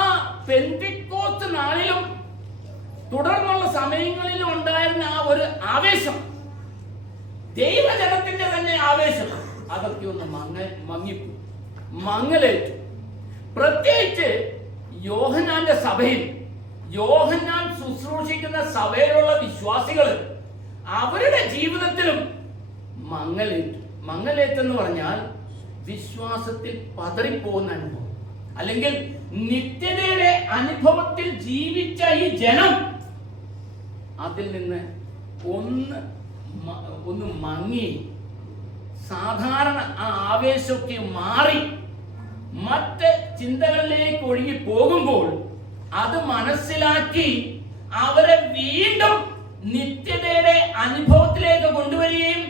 പെന്തിക്കോസ്ത് നാളിലും തുടർന്നുള്ള സമയങ്ങളിലും ഉണ്ടായിരുന്ന ആ ഒരു ആവേശം, ദൈവജനത്തിന്റെ തന്നെ ആവേശം, അതൊക്കെ ഒന്ന് മങ്ങലേറ്റു. പ്രത്യേകിച്ച് യോഹന്നാന്റെ സഭയിൽ, യോഹന്നാൻ ശുശ്രൂഷിക്കുന്ന സഭയിലുള്ള വിശ്വാസികൾ അവരുടെ ജീവിതത്തിലും മങ്ങലേറ്റെന്ന് പറഞ്ഞാൽ വിശ്വാസത്തിൽ പതറിപ്പോകുന്ന അനുഭവം, അല്ലെങ്കിൽ നിത്യതയുടെ അനുഭവത്തിൽ ജീവിച്ച ഈ ജനം അതിൽ നിന്ന് ഒന്ന് മങ്ങി, സാധാരണ ആ ആവേശമൊക്കെ മാറി മറ്റ് ചിന്തകളിലേക്ക് ഒഴുകി പോകുമ്പോൾ അത് മനസ്സിലാക്കി അവരെ വീണ്ടും നിത്യതയുടെ അനുഭവത്തിലേക്ക് കൊണ്ടുവരികയും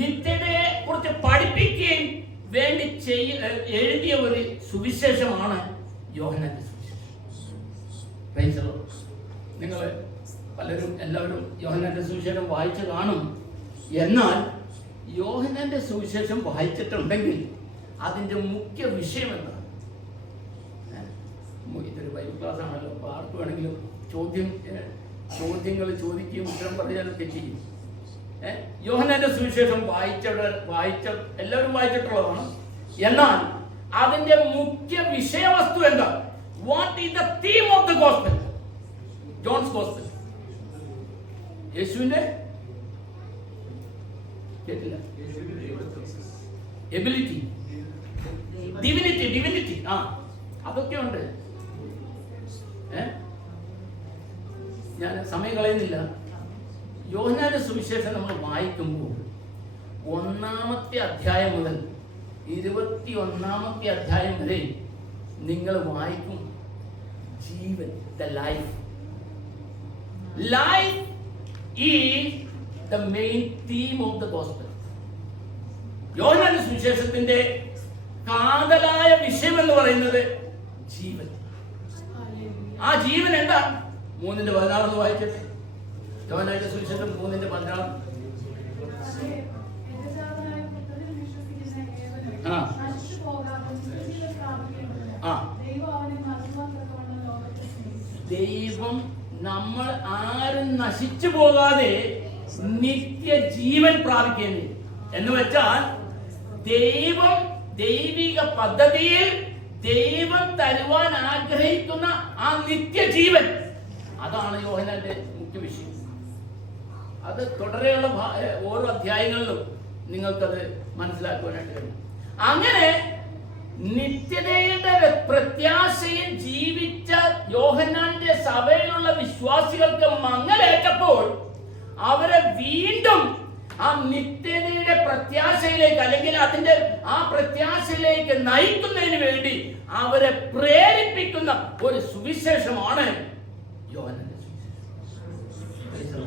നിത്യതയെ കുറിച്ച് പഠിപ്പിക്കുകയും വേണ്ടി എഴുതിയ ഒരു സുവിശേഷമാണ് യോഹന്നാന്റെ സുവിശേഷം. നിങ്ങൾ എല്ലാവരും യോഹന്നാന്റെ സുവിശേഷം വായിച്ചു കാണും. എന്നാൽ യോഹന്നാന്റെ സുവിശേഷം വായിച്ചിട്ടുണ്ടെങ്കിൽ അതിന്റെ മുഖ്യ വിഷയം എന്താണ്? ഇതൊരു ബൈബിൾ ക്ലാസ് ആണല്ലോ, അപ്പോൾ ആർക്ക് വേണമെങ്കിലും ചോദ്യങ്ങൾ ചോദിക്കുകയും ഉത്തരം പറയാനും തെറ്റിക്കും. യോഹന്നാന്റെ സുവിശേഷം എല്ലാവരും വായിച്ചിട്ടുള്ളതാണ്. എന്നാൽ അതിന്റെ മുഖ്യ വിഷയവസ്തു എന്താ? What is the theme of the gospel? John's gospel, യേശുവിന്റെ എബിലിറ്റി, ഡിവിനിറ്റി, അതൊക്കെ ഉണ്ട്. ഞാൻ സമയം കളയുന്നില്ല. യോഹന്നാന്റെ സുവിശേഷം നമ്മൾ വായിക്കുമ്പോൾ 1-ാമത്തെ അധ്യായം മുതൽ 21-ാമത്തെ അധ്യായം വരെ നിങ്ങൾ വായിക്കും. ജീവൻ, the life is the main theme of the gospel. യോഹന്നാന്റെ സുവിശേഷത്തിന്റെ കാതലായ വിഷയം എന്ന് പറയുന്നത് ജീവൻ. ആ ജീവൻ എന്താ? 3:16 വായിക്കട്ടെ. യോഹന്നാന്റെ സുവിശേഷം 3:16. ദൈവം നമ്മൾ ആരും നശിച്ചു പോകാതെ നിത്യജീവൻ പ്രാപിക്കേണ്ടി എന്ന് വെച്ചാൽ ദൈവിക പദ്ധതിയിൽ ദൈവം തരുവാൻ ആഗ്രഹിക്കുന്ന ആ നിത്യജീവൻ, അതാണ് യോഹന്നാന്റെ മുഖ്യ വിഷയം. അത് തുടരെയുള്ള ഓരോ അധ്യായങ്ങളിലും നിങ്ങൾക്കത് മനസ്സിലാക്കുവാനായിട്ട് കഴിയും. അങ്ങനെ നിത്യതയുടെ പ്രത്യാശയിൽ ജീവിച്ച യോഹന്നാന്റെ സഭയിലുള്ള വിശ്വാസികൾക്ക് മങ്ങലേറ്റപ്പോൾ അവരെ വീണ്ടും ആ നിത്യതയുടെ പ്രത്യാശയിലേക്ക്, അല്ലെങ്കിൽ അതിന്റെ ആ പ്രത്യാശയിലേക്ക് നയിക്കുന്നതിന് വേണ്ടി അവരെ പ്രേരിപ്പിക്കുന്ന ഒരു സുവിശേഷമാണ് യോഹന്നാന്റെ സുവിശേഷം.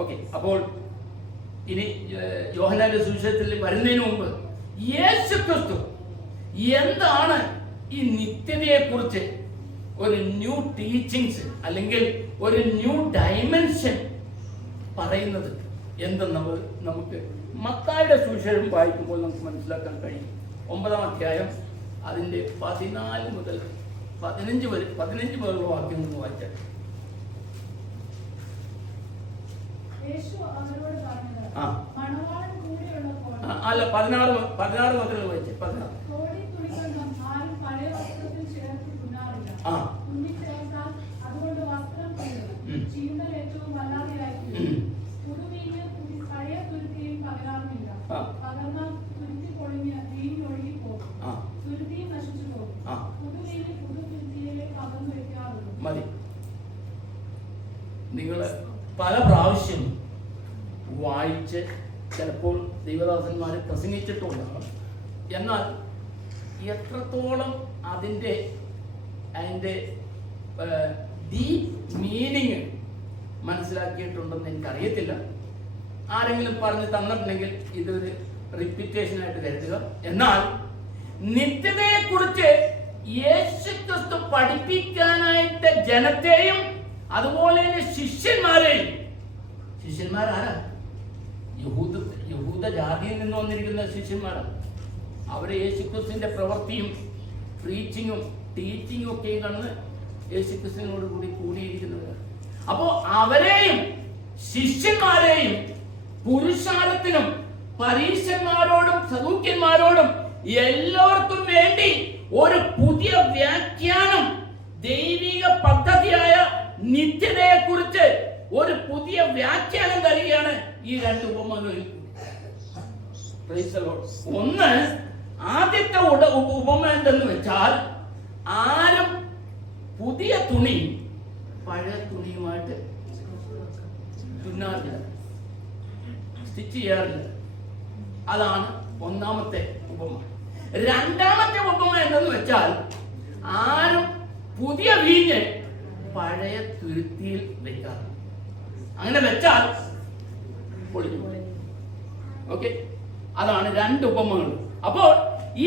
ഓക്കെ, അപ്പോൾ ഇനി യോഹന്നാന്റെ സുവിശേഷത്തിൽ വരുന്നതിന് മുമ്പ് യേശുക്രിസ്തു എന്താണ് ഈ നിത്യതയെ കുറിച്ച് ഒരു ന്യൂ ടീച്ചിങ്സ് അല്ലെങ്കിൽ ഒരു ന്യൂ ഡയമെൻഷൻ പറയുന്നത് എന്തെന്ന് നമുക്ക് മത്തായിയുടെ സുവിശേഷം വായിക്കുമ്പോൾ നമുക്ക് മനസ്സിലാക്കാൻ കഴിയും. 9-ാം അധ്യായം അതിന്റെ 14 മുതൽ 15 മുതലുള്ള വാക്യം ഒന്ന് വായിച്ചാൽ. അല്ല, 16 മുതൽ വായിച്ചേ. 16. മതി. നിങ്ങൾ പല പ്രാവശ്യം വായിച്ച് ചിലപ്പോൾ ദൈവദാസന്മാരെ പ്രസംഗിച്ചിട്ടുള്ളതാണ്. എന്നാൽ എത്രത്തോളം അതിൻ്റെ ഡീപ് മീനിങ് മനസ്സിലാക്കിയിട്ടുണ്ടെന്ന് എനിക്കറിയത്തില്ല. ആരെങ്കിലും പറഞ്ഞ് തന്നിട്ടുണ്ടെങ്കിൽ ഇതൊരു റിപ്പീറ്റേഷനായിട്ട് കരുതുക. എന്നാൽ നിത്യതയെക്കുറിച്ച് യേശുക്രിസ്തു പഠിപ്പിക്കാനായിട്ട് ജനത്തെയും അതുപോലെ തന്നെ ശിഷ്യന്മാരാരാ? യഹൂദ ജാതിയിൽ നിന്ന് വന്നിരിക്കുന്ന ശിഷ്യന്മാരാണ്. അവരെ യേശുക്രിസ്തുവിന്റെ പ്രവൃത്തിയും പ്രീച്ചിങ്ങും ടീച്ചിങ്ങും ഒക്കെയും കണ്ട് യേശുക്രിസ്തുവിനോട് കൂടിയിരിക്കുന്നവരാണ്. അപ്പോ അവരെയും ശിഷ്യന്മാരെയും പുരുഷാരത്തിനും പരീശന്മാരോടും സദൂക്യന്മാരോടും എല്ലാവർക്കും വേണ്ടി ഒരു പുതിയ വ്യാഖ്യാനം, ദൈവിക പദ്ധതിയായ നിത്യതയെ കുറിച്ച് ഒരു പുതിയ വ്യാഖ്യാനം തരികയാണ് ഈ 2 ഉപമകളിൽ. ഒന്ന്, ആദ്യത്തെ ഉപമ എന്തെന്ന് വെച്ചാൽ, ആരും പുതിയ തുണി പഴയ തുണിയുമായിട്ട് തുന്നാറില്ല, സ്റ്റിച്ച് ചെയ്യാറില്ല. അതാണ് ഒന്നാമത്തെ ഉപമ. രണ്ടാമത്തെ ഉപമ എന്തെന്ന് വെച്ചാൽ, ആരും പുതിയ വീഞ്ഞ് പഴയ തുരുത്തിയിൽ വെക്കാറ്. അങ്ങനെ വെച്ചാൽ പൊളിഞ്ഞു. ഓക്കെ, അതാണ് 2 ഉപമകൾ. അപ്പോൾ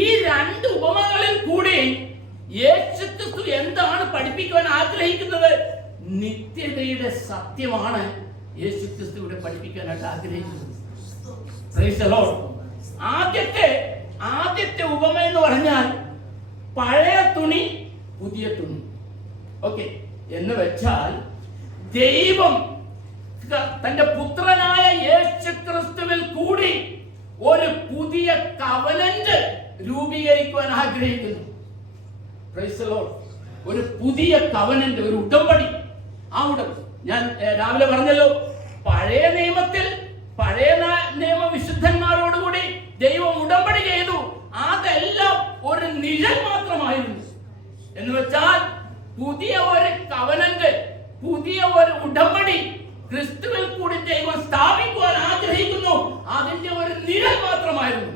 ഈ 2 ഉപമകളിൽ കൂടി യേശുക്രിസ്തു എന്താണ് പഠിപ്പിക്കുവാൻ ആഗ്രഹിക്കുന്നത്? നിത്യതയുടെ സത്യമാണ് യേശുക്രിസ്തു ഇവിടെ പഠിപ്പിക്കാനായിട്ട് ആഗ്രഹിക്കുന്നത്. Praise the Lord. ആദ്യത്തെ ഉപമ എന്ന് പറഞ്ഞാൽ, പഴയ തുണി പുതിയ തുണി. ഓക്കെ, എന്ന് വെച്ചാൽ ദൈവം തന്റെ പുത്രനായ യേശുക്രിസ്തുവിൽ കൂടി ഒരു പുതിയ കവനന്റ് രൂപീകരിക്കുവാൻ ആഗ്രഹിക്കുന്നു. Praise the Lord. ഒരു പുതിയ കവനന്റ്, ഒരു ഉടമ്പടി. ആ ഉടമ്പടി ഞാൻ രാവിലെ പറഞ്ഞല്ലോ, പഴയ നിയമത്തിൽ പഴയ നിയമ വിശുദ്ധന്മാരോടുകൂടി ദൈവം ഉടമ്പടി ചെയ്തു. അതെല്ലാം ഒരു നിഴൽ മാത്രമായിരുന്നു. എന്ന് വെച്ചാൽ പുതിയ ഒരു കവനന്റ്, പുതിയ ഒരു ഉടമ്പടി ക്രിസ്തുവിൽ കൂടി ദൈവം സ്ഥാപിക്കുവാൻ ആഗ്രഹിക്കുന്നു. അതിന്റെ ഒരു നിഴൽ മാത്രമായിരുന്നു.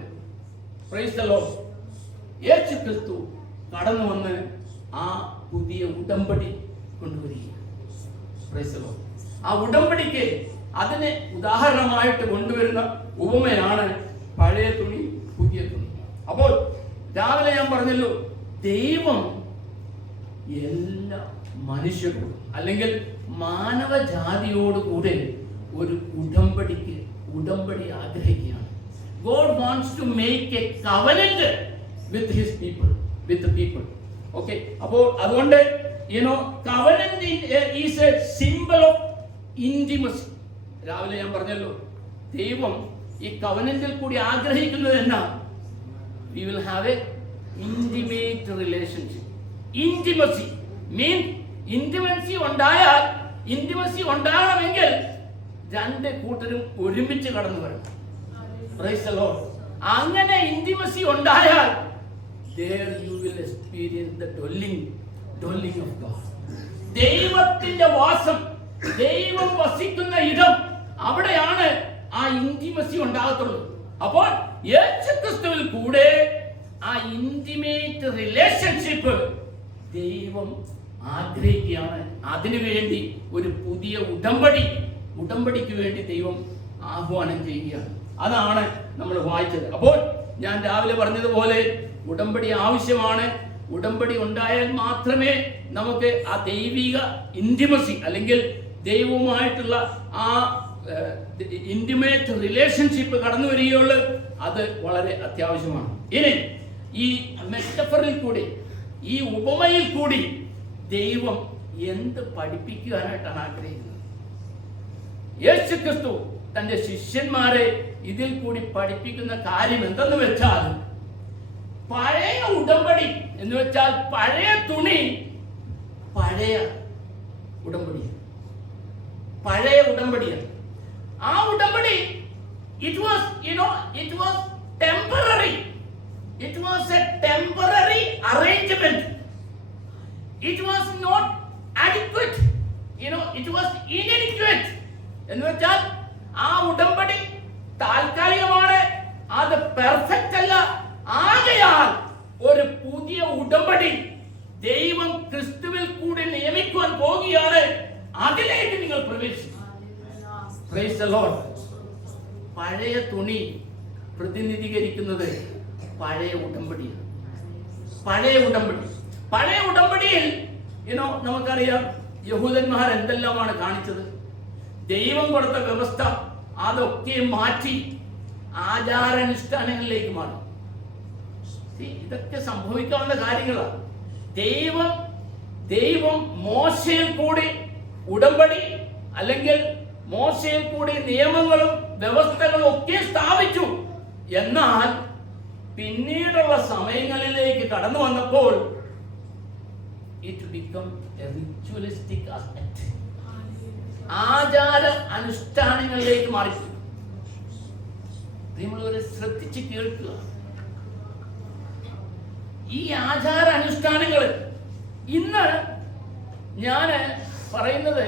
Praise the Lord. യേശു ക്രിസ്തു കടന്നു വന്ന് ആ പുതിയ ഉടമ്പടി കൊണ്ടുവരികയാണ്. Praise the Lord. ആ ഉടമ്പടിക്ക് അതിനെ ഉദാഹരണമായിട്ട് കൊണ്ടുവരുന്ന ഉപമയാണ് പഴയ തുണി പുതിയ തുണി. അപ്പോൾ രാവിലെ ഞാൻ പറഞ്ഞല്ലോ, ദൈവം എല്ലാ മനുഷ്യരോടും അല്ലെങ്കിൽ മാനവജാതിയോടുകൂടെ ഒരു ഉടമ്പടി ആഗ്രഹിക്കുകയാണ്. God wants to make a covenant with his people, with the people. Okay, അപ്പോൾ അതുകൊണ്ട് covenant is a symbol of intimacy. രാവിലെ ഞാൻ പറഞ്ഞല്ലോ, ദൈവം ഈ കവനന്റിൽ കൂടി ആഗ്രഹിക്കുന്നത് എന്നാ? We will have a intimate relationship. Intimacy means intimacy ഉണ്ടാകണമെങ്കിൽ രണ്ട് കൂട്ടരും ഒരുമിച്ച് കടന്നു വരണം. Praise the Lord. അങ്ങനെ intimacy ഉണ്ടായാൽ there you will experience the dwelling of God. ദൈവത്തിന്റെ വാസം, ദൈവം വസിക്കുന്ന ഇടം, അവിടെയാണ് ആ ഇന്റിമസി ഉണ്ടാകത്തുള്ളൂ. അപ്പോൾ യേശുക്രിസ്തുവിൽ കൂടെ ആ ഇന്റിമേറ്റ് റിലേഷൻഷിപ്പ് ദൈവം ആഗ്രഹിക്കുകയാണ്. അതിനുവേണ്ടി ഒരു പുതിയ ഉടമ്പടിക്ക് വേണ്ടി ദൈവം ആഹ്വാനം ചെയ്യുകയാണ്. അതാണ് നമ്മൾ വായിച്ചത്. അപ്പോൾ ഞാൻ രാവിലെ പറഞ്ഞതുപോലെ ഉടമ്പടി ആവശ്യമാണ്. ഉടമ്പടി ഉണ്ടായാൽ മാത്രമേ നമുക്ക് ആ ദൈവിക ഇന്റിമസി അല്ലെങ്കിൽ ദൈവവുമായിട്ടുള്ള ആ ഇന്റിമേറ്റ് റിലേഷൻഷിപ്പ് കടന്നു വരികയുള്ളൂ. അത് വളരെ അത്യാവശ്യമാണ്. ഇനി ഈ മെറ്റഫറിൽ കൂടി, ഈ ഉപമയിൽ കൂടി ദൈവം എന്ത് പഠിപ്പിക്കുവാനായിട്ടാണ് ആഗ്രഹിക്കുന്നത്? യേശുക്രിസ്തു തന്റെ ശിഷ്യന്മാരെ ഇതിൽ കൂടി പഠിപ്പിക്കുന്ന കാര്യം എന്തെന്ന് വെച്ചാൽ, പഴയ ഉടമ്പടി എന്ന് വെച്ചാൽ പഴയ തുണി പഴയ ഉടമ്പടിയാണ്. ആ ഉടമ്പടി it was temporary. It was a temporary arrangement. It was not adequate. It was inadequate. എന്ന് വെച്ചാൽ ആ ഉടമ്പടി താൽക്കാലികമാണ്, അത് പെർഫെക്റ്റ് അല്ല. ആകയാൽ ഒരു പുതിയ ഉടമ്പടി ദൈവം ക്രിസ്തുവിൽ കൂടി നിയമിക്കുവാൻ പോകുകയാണ്. അതിലേക്ക് നിങ്ങൾ പ്രവേശിക്കും. Praise the Lord. പഴയ തുണി പ്രതിനിധീകരിക്കുന്നത് പഴയ ഉടമ്പടിയാണ്. പഴയ ഉടമ്പടിയിൽ നമുക്കറിയാം യഹൂദന്മാർ എന്തെല്ലാമാണ് കാണിച്ചത്. ദൈവം കൊടുത്ത വ്യവസ്ഥ അതൊക്കെ മാറ്റി ആചാരാനുഷ്ഠാനങ്ങളിലേക്ക് മാറി. ഇതൊക്കെ സംഭവിക്കാവുന്ന കാര്യങ്ങളാണ്. ദൈവം മോശയിൽ കൂടി ഉടമ്പടി അല്ലെങ്കിൽ മോശയിൽ കൂടി നിയമങ്ങളും വ്യവസ്ഥകളും ഒക്കെ സ്ഥാപിച്ചു. എന്നാൽ പിന്നീടുള്ള സമയങ്ങളിലേക്ക് കടന്നു വന്നപ്പോൾ it become A ritualistic aspect. ആചാര അനുഷ്ഠാനങ്ങളിലേക്ക് മാറി. നിങ്ങളൊരു ശ്രദ്ധിച്ച് കേൾക്കുക. ഈ ആചാര അനുഷ്ഠാനങ്ങൾ ഇന്ന് ഞാൻ പറയുന്നത്,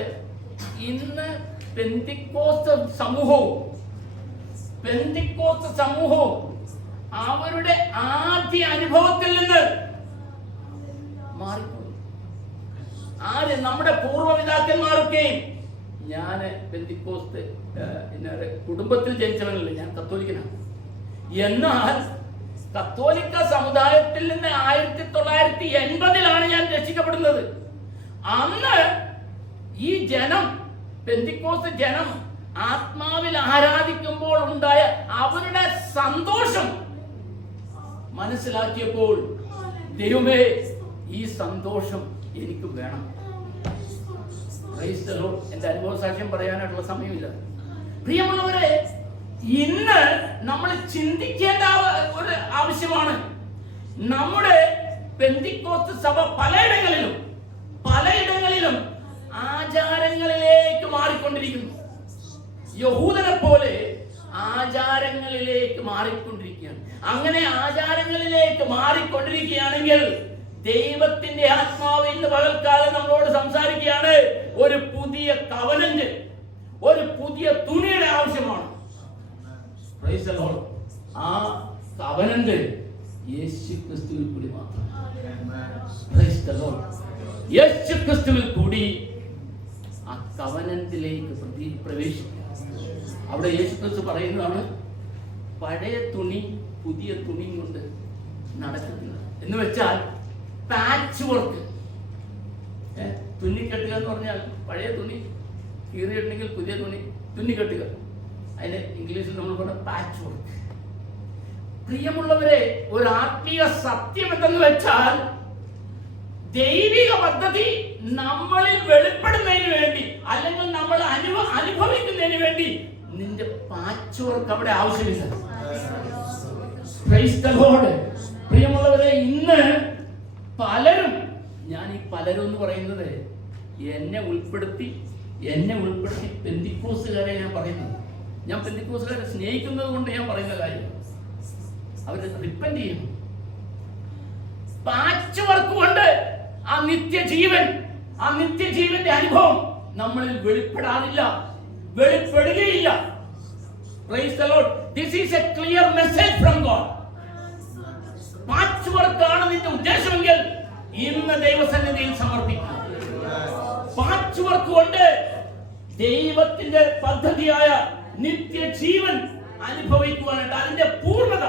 ഇന്ന് പെന്തിക്കോസ്ത് സമൂഹവും അവരുടെ ആദ്യ അനുഭവത്തിൽ നിന്ന് മാറിപ്പോയി. നമ്മുടെ പൂർവ്വപിതാക്കന്മാരൊക്കെയും, ഞാൻ പെന്തിക്കോസ്ത് കുടുംബത്തിൽ ജനിച്ചവനല്ല, ഞാൻ കത്തോലിക്കനാണ്. എന്നാൽ കത്തോലിക്ക സമുദായത്തിൽ നിന്ന് 1980 ഞാൻ രക്ഷിക്കപ്പെടുന്നത്. അന്ന് ഈ പെന്തിക്കോസ്ത് ജനം ആത്മാവിൽ ആരാധിക്കുമ്പോൾ ഉണ്ടായ അവരുടെ സന്തോഷം മനസ്സിലാക്കിയപ്പോൾ, ദൈവമേ, ഈ സന്തോഷം എനിക്ക് വേണം. എന്റെ അനുഭവ സാക്ഷ്യം പറയാനായിട്ടുള്ള സമയമില്ല. പ്രിയമുള്ളവരെ, ഇന്ന് നമ്മൾ ചിന്തിക്കേണ്ട ഒരു ആവശ്യമാണ്. നമ്മുടെ പെന്തിക്കോസ്ത് സഭ പലയിടങ്ങളിലും ആചാരങ്ങളിലേക്ക് മാറിക്കൊണ്ടിരിക്കുന്നു. യഹൂദനെ പോലെ ആചാരങ്ങളിലേക്ക് മാറിക്കൊണ്ടിരിക്കുകയാണ്. അങ്ങനെ ആചാരങ്ങളിലേക്ക് മാറിക്കൊണ്ടിരിക്കുകയാണെങ്കിൽ ദൈവത്തിന്റെ ആത്മാവ് ഇന്ന് പകൽക്കാലം നമ്മളോട് സംസാരിക്കുകയാണ്. ഒരു പുതിയ കവനന്റ്, ഒരു പുതിയ തുണിയുടെ ആവശ്യമാണ്. ആ കവനന്റ് യേശു ക്രിസ്തുവിൽ കൂടി മാത്രം. യേശു ക്രിസ്തുവിൽ കൂടി ആ കവനന്റിലേക്ക് പ്രവേശിക്കുക. അവിടെ യേശു ക്രിസ്തു പറയുന്നതാണ്, പഴയ തുണി പുതിയ തുണി കൊണ്ട് നടക്കുന്നത് എന്ന് വെച്ചാൽ പാച്ച് വർക്ക്. തുന്നിക്കെട്ടുക എന്ന് പറഞ്ഞാൽ പഴയ തുണി കീറിയിട്ടുണ്ടെങ്കിൽ പുതിയ തുണി തുന്നിക്കെട്ടുക. അതിന് ഇംഗ്ലീഷിൽ നമ്മൾ പറഞ്ഞ പാച്ച് വർക്ക്. പ്രിയമുള്ളവരെ, ഒരു ആത്മീയ സത്യം എന്തെന്ന് വെച്ചാൽ ദൈവിക പദ്ധതി നമ്മളിൽ വെളിപ്പെടുന്നതിന് വേണ്ടി അല്ലെങ്കിൽ നമ്മൾ അനുഭവിക്കുന്നതിന് വേണ്ടി നിന്റെ പാച്ച് വർക്ക് അവിടെ ആവശ്യമില്ല. Praise the Lord. പ്രിയമുള്ളവരെ, ഇന്ന് പലരും, ഞാൻ ഈ പലരും എന്ന് പറയുന്നത് എന്നെ ഉൾപ്പെടുത്തി പെന്തിക്കോസുകാരെ ഞാൻ പറയുന്നത്. ഞാൻ പെന്തിക്കോസുകാരെ സ്നേഹിക്കുന്നത് കൊണ്ട് ഞാൻ പറയുന്ന കാര്യം, അവർ റിപ്പന്റ് ചെയ്യണം. പാച്ച് വർക്ക് കൊണ്ട് ആ നിത്യജീവന്റെ അനുഭവം നമ്മളിൽ വെളിപ്പെടുകയില്ല. Praise the Lord. This is a clear message from God. Patch work ആണ് നിന്റെ ഉദ്ദേശമെങ്കിൽ ഇന്ന് ദൈവസന്നിധിയിൽ സമർപ്പിക്കണം. പാച്ച് വർക്ക് കൊണ്ട് ദൈവത്തിന്റെ പദ്ധതിയായ നിത്യജീവൻ അനുഭവിക്കുവാനായിട്ട് അതിന്റെ പൂർണ്ണത,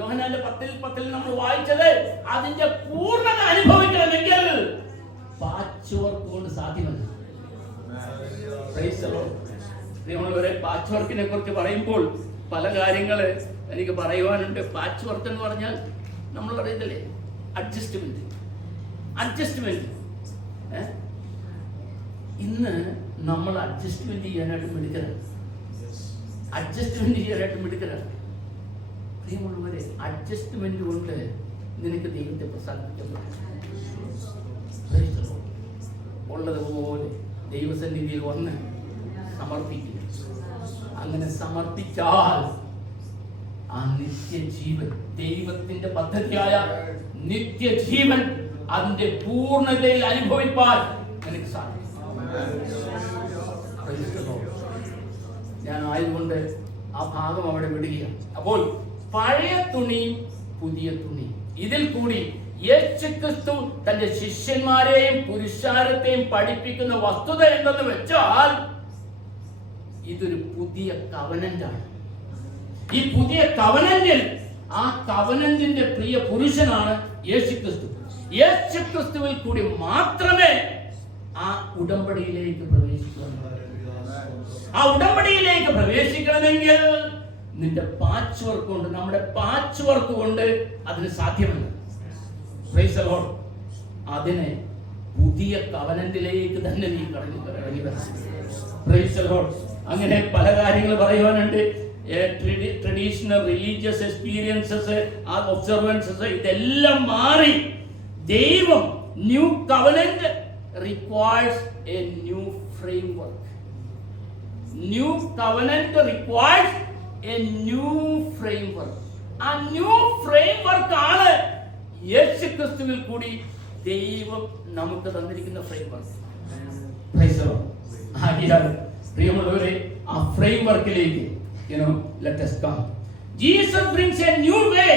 യോഹന്നാന്റെ 10:10 നമ്മൾ വായിച്ചത്, അതിന്റെ പൂർണ്ണത അനുഭവിക്കണമെങ്കിൽ പാച്ച് വർക്ക് കൊണ്ട് സാധ്യമല്ല. പ്രിയമുള്ളവരെ, പാച്ച് വർക്കിനെ കുറിച്ച് പറയുമ്പോൾ പല കാര്യങ്ങൾ എനിക്ക് പറയുവാനുണ്ട്. പാച്ച് വർക്ക് എന്ന് പറഞ്ഞാൽ നമ്മൾ പറയുന്നില്ലേ, അഡ്ജസ്റ്റ്മെന്റ്. ഇന്ന് നമ്മൾ അഡ്ജസ്റ്റ്മെന്റ് ചെയ്യാനായിട്ട് മിടുക്കരാണ്. പ്രിയമുള്ളവരെ, അഡ്ജസ്റ്റ്മെന്റ് കൊണ്ട് നിനക്ക് ദൈവത്തെ പ്രസാദിപ്പിക്കാൻ പറ്റും. ഉള്ളതുപോലെ ദൈവസന്നിധിയിൽ വന്ന് സമർപ്പിക്കുക. അങ്ങനെ സമർപ്പിച്ചാൽ ആ നിത്യജീവൻ, ദൈവത്തിന്റെ പദ്ധതിയായ നിത്യജീവൻ അതിന്റെ പൂർണ്ണതയിൽ അനുഭവിപ്പാൻ എനിക്ക് സാധിക്കും. ഞാൻ ആയതുകൊണ്ട് ആ ഭാഗം അവിടെ വിടുകയാണ്. അപ്പോൾ പഴയ തുണി പുതിയ തുണി, ഇതിൽ കൂടി യേശുക്രിസ്തു തന്റെ ശിഷ്യന്മാരെയും പുരുഷാരത്തെയും പഠിപ്പിക്കുന്ന വസ്തുത എന്തെന്ന് വെച്ചാൽ ഇതൊരു പുതിയ കവനന്റാണ്. ഈ പുതിയ കവനന്റിൽ ആ കവനന്റിന്റെ പ്രിയ പുരുഷനാണ് യേശുക്രിസ്തു. യേശുക്രിസ്തുവിൽ കൂടി മാത്രമേ ആ ഉടമ്പടിയിലേക്ക് പ്രവേശിക്കണമെങ്കിൽ നിന്റെ പാച്ച് വർക്ക് കൊണ്ട്, നമ്മുടെ പാച്ച് വർക്ക് കൊണ്ട് അതിന് സാധ്യമല്ല. Praise the Lord. അതിനെ പുതിയ കവനന്റിലേക്ക് തന്നെ നീ ഇറങ്ങി വരണം. Praise the Lord. അങ്ങനെ പല കാര്യങ്ങൾ പറയുവാനുണ്ട്. ട്രഡീഷണൽ റിലീജിയസ് എക്സ്പീരിയൻസസ്, ഒബ്സർവൻസസ് ഇതെല്ലാം മാറി ദൈവം new covenant requires a new framework. New covenant requires a new framework. ആ ന്യൂ ഫ്രെയിംവർക്ക് ആണ് യേശുക്രിസ്തുവിൽ കൂടി ദൈവം നമുക്ക് തന്നിരിക്കുന്ന ഫ്രെയിംവർക്ക്. പ്രിയമുള്ളവരെ, ആ ഫ്രെയിംവർക്കിലേക്ക് let us come. Jesus brings a new way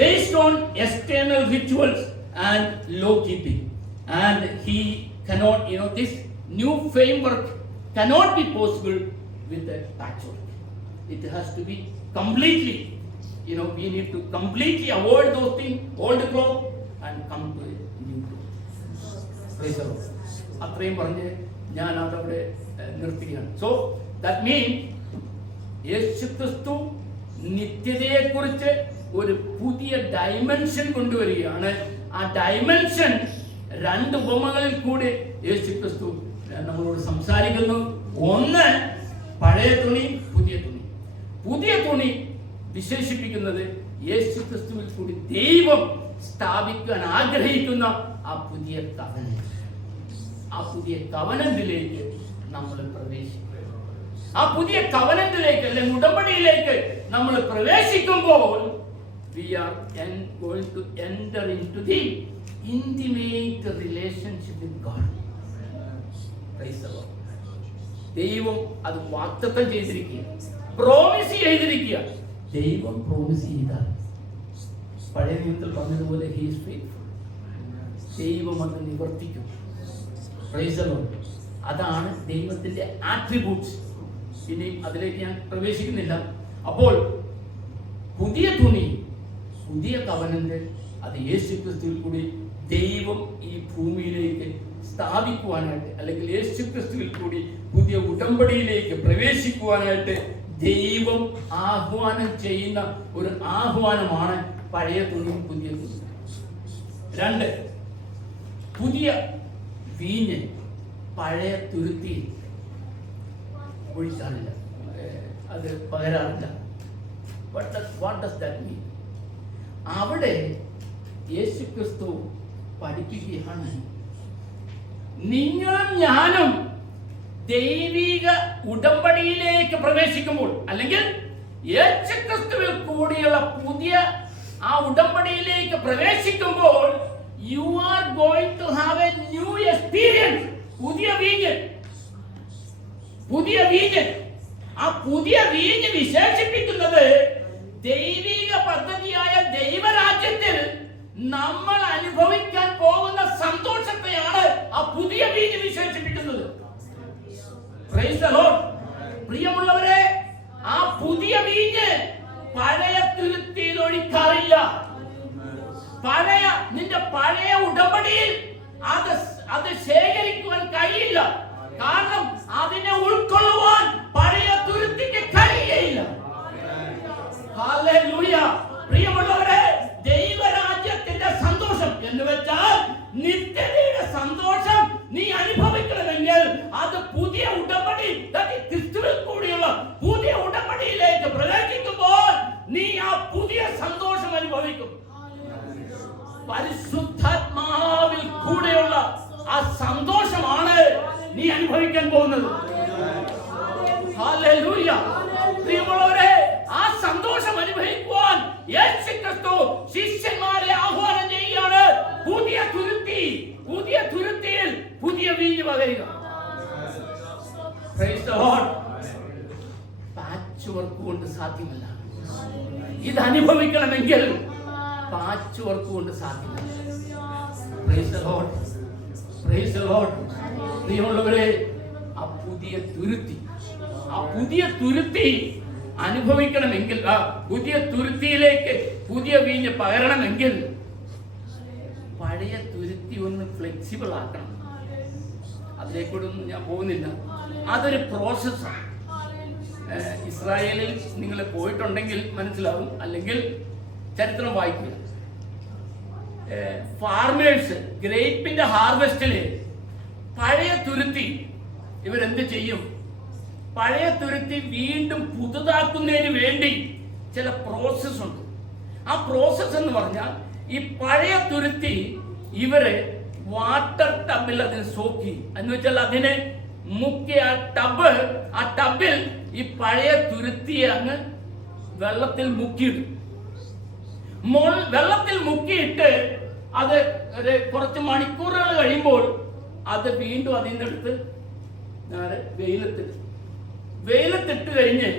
based on external rituals and law keeping, and he cannot, this new framework cannot be possible with a patchwork. It has to be completely, we need to completely avoid those things, old cloth, and come to a new cloth. Praise the Lord. അത്രയും പറഞ്ഞ് ഞാൻ അതവിടെ നിർത്തുകയാണ്. So that means യേശുക്രിസ്തു നിത്യതയെക്കുറിച്ച് ഒരു പുതിയ dimension കൊണ്ടുവരികയാണ്. ആ ഡൈമെൻഷൻ 2 ഉപമകളിൽ കൂടി യേശു ക്രിസ്തു നമ്മളോട് സംസാരിക്കുന്നു. ഒന്ന് പഴയ തുണി, പുതിയ തുണി. പുതിയ തുണി വിശേഷിപ്പിക്കുന്നത് യേശു ക്രിസ്തുവിൽ കൂടി ദൈവം സ്ഥാപിക്കാൻ ആഗ്രഹിക്കുന്ന ആ പുതിയ കവനന്റ്. ആ പുതിയ കവനന്റിലേക്ക് നമ്മൾ പ്രവേശിക്കും. ആ പുതിയ കവനന്റിലേക്ക് അല്ലെങ്കിൽ ഉടമ്പടിയിലേക്ക് നമ്മൾ പ്രവേശിക്കുമ്പോൾ we are going to enter into the intimate relationship with God. Praise the Lord. ദൈവം അത് വാഗ്ദത്തം ചെയ്തിരിക്കുക, പ്രോമിസ് ചെയ്തിരിക്കുക. ദൈവം പ്രോമിസ് ചെയ്താൽ പഴയ നിയമത്തിൽ പറഞ്ഞതുപോലെ he is faithful. ദൈവം അത് നിവർത്തിക്കും. Praise the Lord. അതാണ് ദൈവത്തിന്റെ ആട്രിബ്യൂട്ട്സ്. ഇനിയും അതിലേക്ക് ഞാൻ പ്രവേശിക്കുന്നില്ല. അപ്പോൾ പുതിയ തുണി, പുതിയ കവനന്റ്, അത് യേശു ക്രിസ്തുവിൽ കൂടി ദൈവം ഈ ഭൂമിയിലേക്ക് സ്ഥാപിക്കുവാനായിട്ട്, അല്ലെങ്കിൽ യേശു ക്രിസ്തുവിൽ കൂടി പുതിയ ഉടമ്പടിയിലേക്ക് പ്രവേശിക്കുവാനായിട്ട് ദൈവം ആഹ്വാനം ചെയ്യുന്ന ഒരു ആഹ്വാനമാണ് പഴയ തുണിയും പുതിയ തുണി. 2, പുതിയ വീഞ്ഞ് പഴയ തുരുത്തി ഒഴിക്കാറില്ല, അത് പകരാറില്ല. What does that mean? അവിടെ യേശു ക്രിസ്തു പഠിപ്പിക്കുകയാണ്, നിങ്ങളും ഞാനും ദൈവിക ഉടമ്പടിയിലേക്ക് പ്രവേശിക്കുമ്പോൾ, അല്ലെങ്കിൽ യേശു ക്രിസ്തുവിൽ കൂടിയുള്ള പുതിയ ആ ഉടമ്പടിയിലേക്ക് പ്രവേശിക്കുമ്പോൾ, you are going to have a new experience. പുതിയ വീഞ്ഞ്, പുതിയ വീഞ്ഞ്. ആ പുതിയ വീഞ്ഞ് വിശേഷിപ്പിക്കുന്നത് ദൈവിക പദ്ധതിയായ ദൈവരാജ്യത്തിൽ നമ്മൾ അനുഭവിക്കാൻ പോകുന്ന സന്തോഷത്തെയാണ് ആ പുതിയ വീഞ്ഞ് വിശേഷിപ്പിക്കുന്നത്. Praise the Lord. പ്രിയമുള്ളവരെ, ആ പുതിയ വീഞ്ഞ് പഴയ തുരുത്തിയിൽ ഒഴിക്കാറില്ല. നിന്റെ പഴയ ഉടമ്പടിയിൽ അത് ശേഖരിക്കുവാൻ കഴിയില്ല. കാരണം അതിനെ ഉൾക്കൊള്ളുവാൻ പഴയ തുരുത്തിക്ക് കഴിയില്ല. ഹല്ലേലൂയ. പ്രിയമുള്ളവരെ, ദൈവരാജ്യത്തിന്റെ സന്തോഷം എന്ന് വെച്ചാൽ നിത്യതയുടെ സന്തോഷം നീ അനുഭവിക്കണമെങ്കിൽ അത് പുതിയ ഉടമ്പടി, ക്രിസ്തുവിൽ കൂടിയുള്ള പുതിയ ഉടമ്പടിയിലേക്ക് പ്രവേശിക്കുമ്പോൾ നീ ആ പുതിയ സന്തോഷം അനുഭവിക്കും. പരിശുദ്ധാത്മാവിൽ കൂടെയുള്ള ആ സന്തോഷമാണ് നീ അനുഭവിക്കാൻ പോകുന്നത്. ഹല്ലേലൂയ. പ്രിയമുള്ളവരെ, ആ സന്തോഷം അനുഭവിക്കുവാൻ യേശു ക്രിസ്തു ശിഷ്യന്മാരെ ആഹ്വാനം ചെയ്യുകയാണ്. പുതിയ തുരുത്തിയിൽ പുതിയ വീഞ്ഞ് പകരുക. Praise the Lord. Patch work കൊണ്ട് സാധ്യമല്ല. ഇത് അനുഭവിക്കണമെങ്കിൽ പാച്ച് വർക്ക് കൊണ്ട് സാധ്യമല്ല. Praise the Lord. Praise the Lord. പ്രിയമുള്ളവരെ, ആ പുതിയ തുരുത്തി അനുഭവിക്കണമെങ്കിൽ, ആ പുതിയ തുരുത്തിയിലേക്ക് പുതിയ വീഞ്ഞ് പകരണമെങ്കിൽ പഴയ തുരുത്തി ഒന്ന് ഫ്ലെക്സിബിൾ ആക്കണം. അതിലേക്കൂടൊന്നും ഞാൻ പോകുന്നില്ല. അതൊരു പ്രോസസ്സാണ്. ഇസ്രായേലിൽ നിങ്ങൾ പോയിട്ടുണ്ടെങ്കിൽ മനസ്സിലാവും, അല്ലെങ്കിൽ ചരിത്രം വായിക്കുക. ഫാർമേഴ്സ് ഗ്രേപ്പിന്റെ ഹാർവെസ്റ്റില് പഴയ തുരുത്തി ഇവരെന്ത് ചെയ്യും? പഴയ തുരുത്തി വീണ്ടും പുതുതാക്കുന്നതിന് വേണ്ടി ചില പ്രോസസ് ഉണ്ട്. ആ പ്രോസസ് എന്ന് പറഞ്ഞാൽ, ഈ പഴയ തുരുത്തി ഇവര് വാട്ടർ ടബിൽ അതിന് സോക്കി, എന്ന് വെച്ചാൽ അതിനെ മുക്കി ആ ടബിൽ ഈ പഴയ തുരുത്തിയെ അങ്ങ് വെള്ളത്തിൽ മുക്കിയിടും. വെള്ളത്തിൽ മുക്കിയിട്ട് അത് കുറച്ച് മണിക്കൂറുകൾ കഴിയുമ്പോൾ അത് വീണ്ടും അതിൻ്റെ അടുത്ത് വെയിലത്തിട്ട് കഴിഞ്ഞ്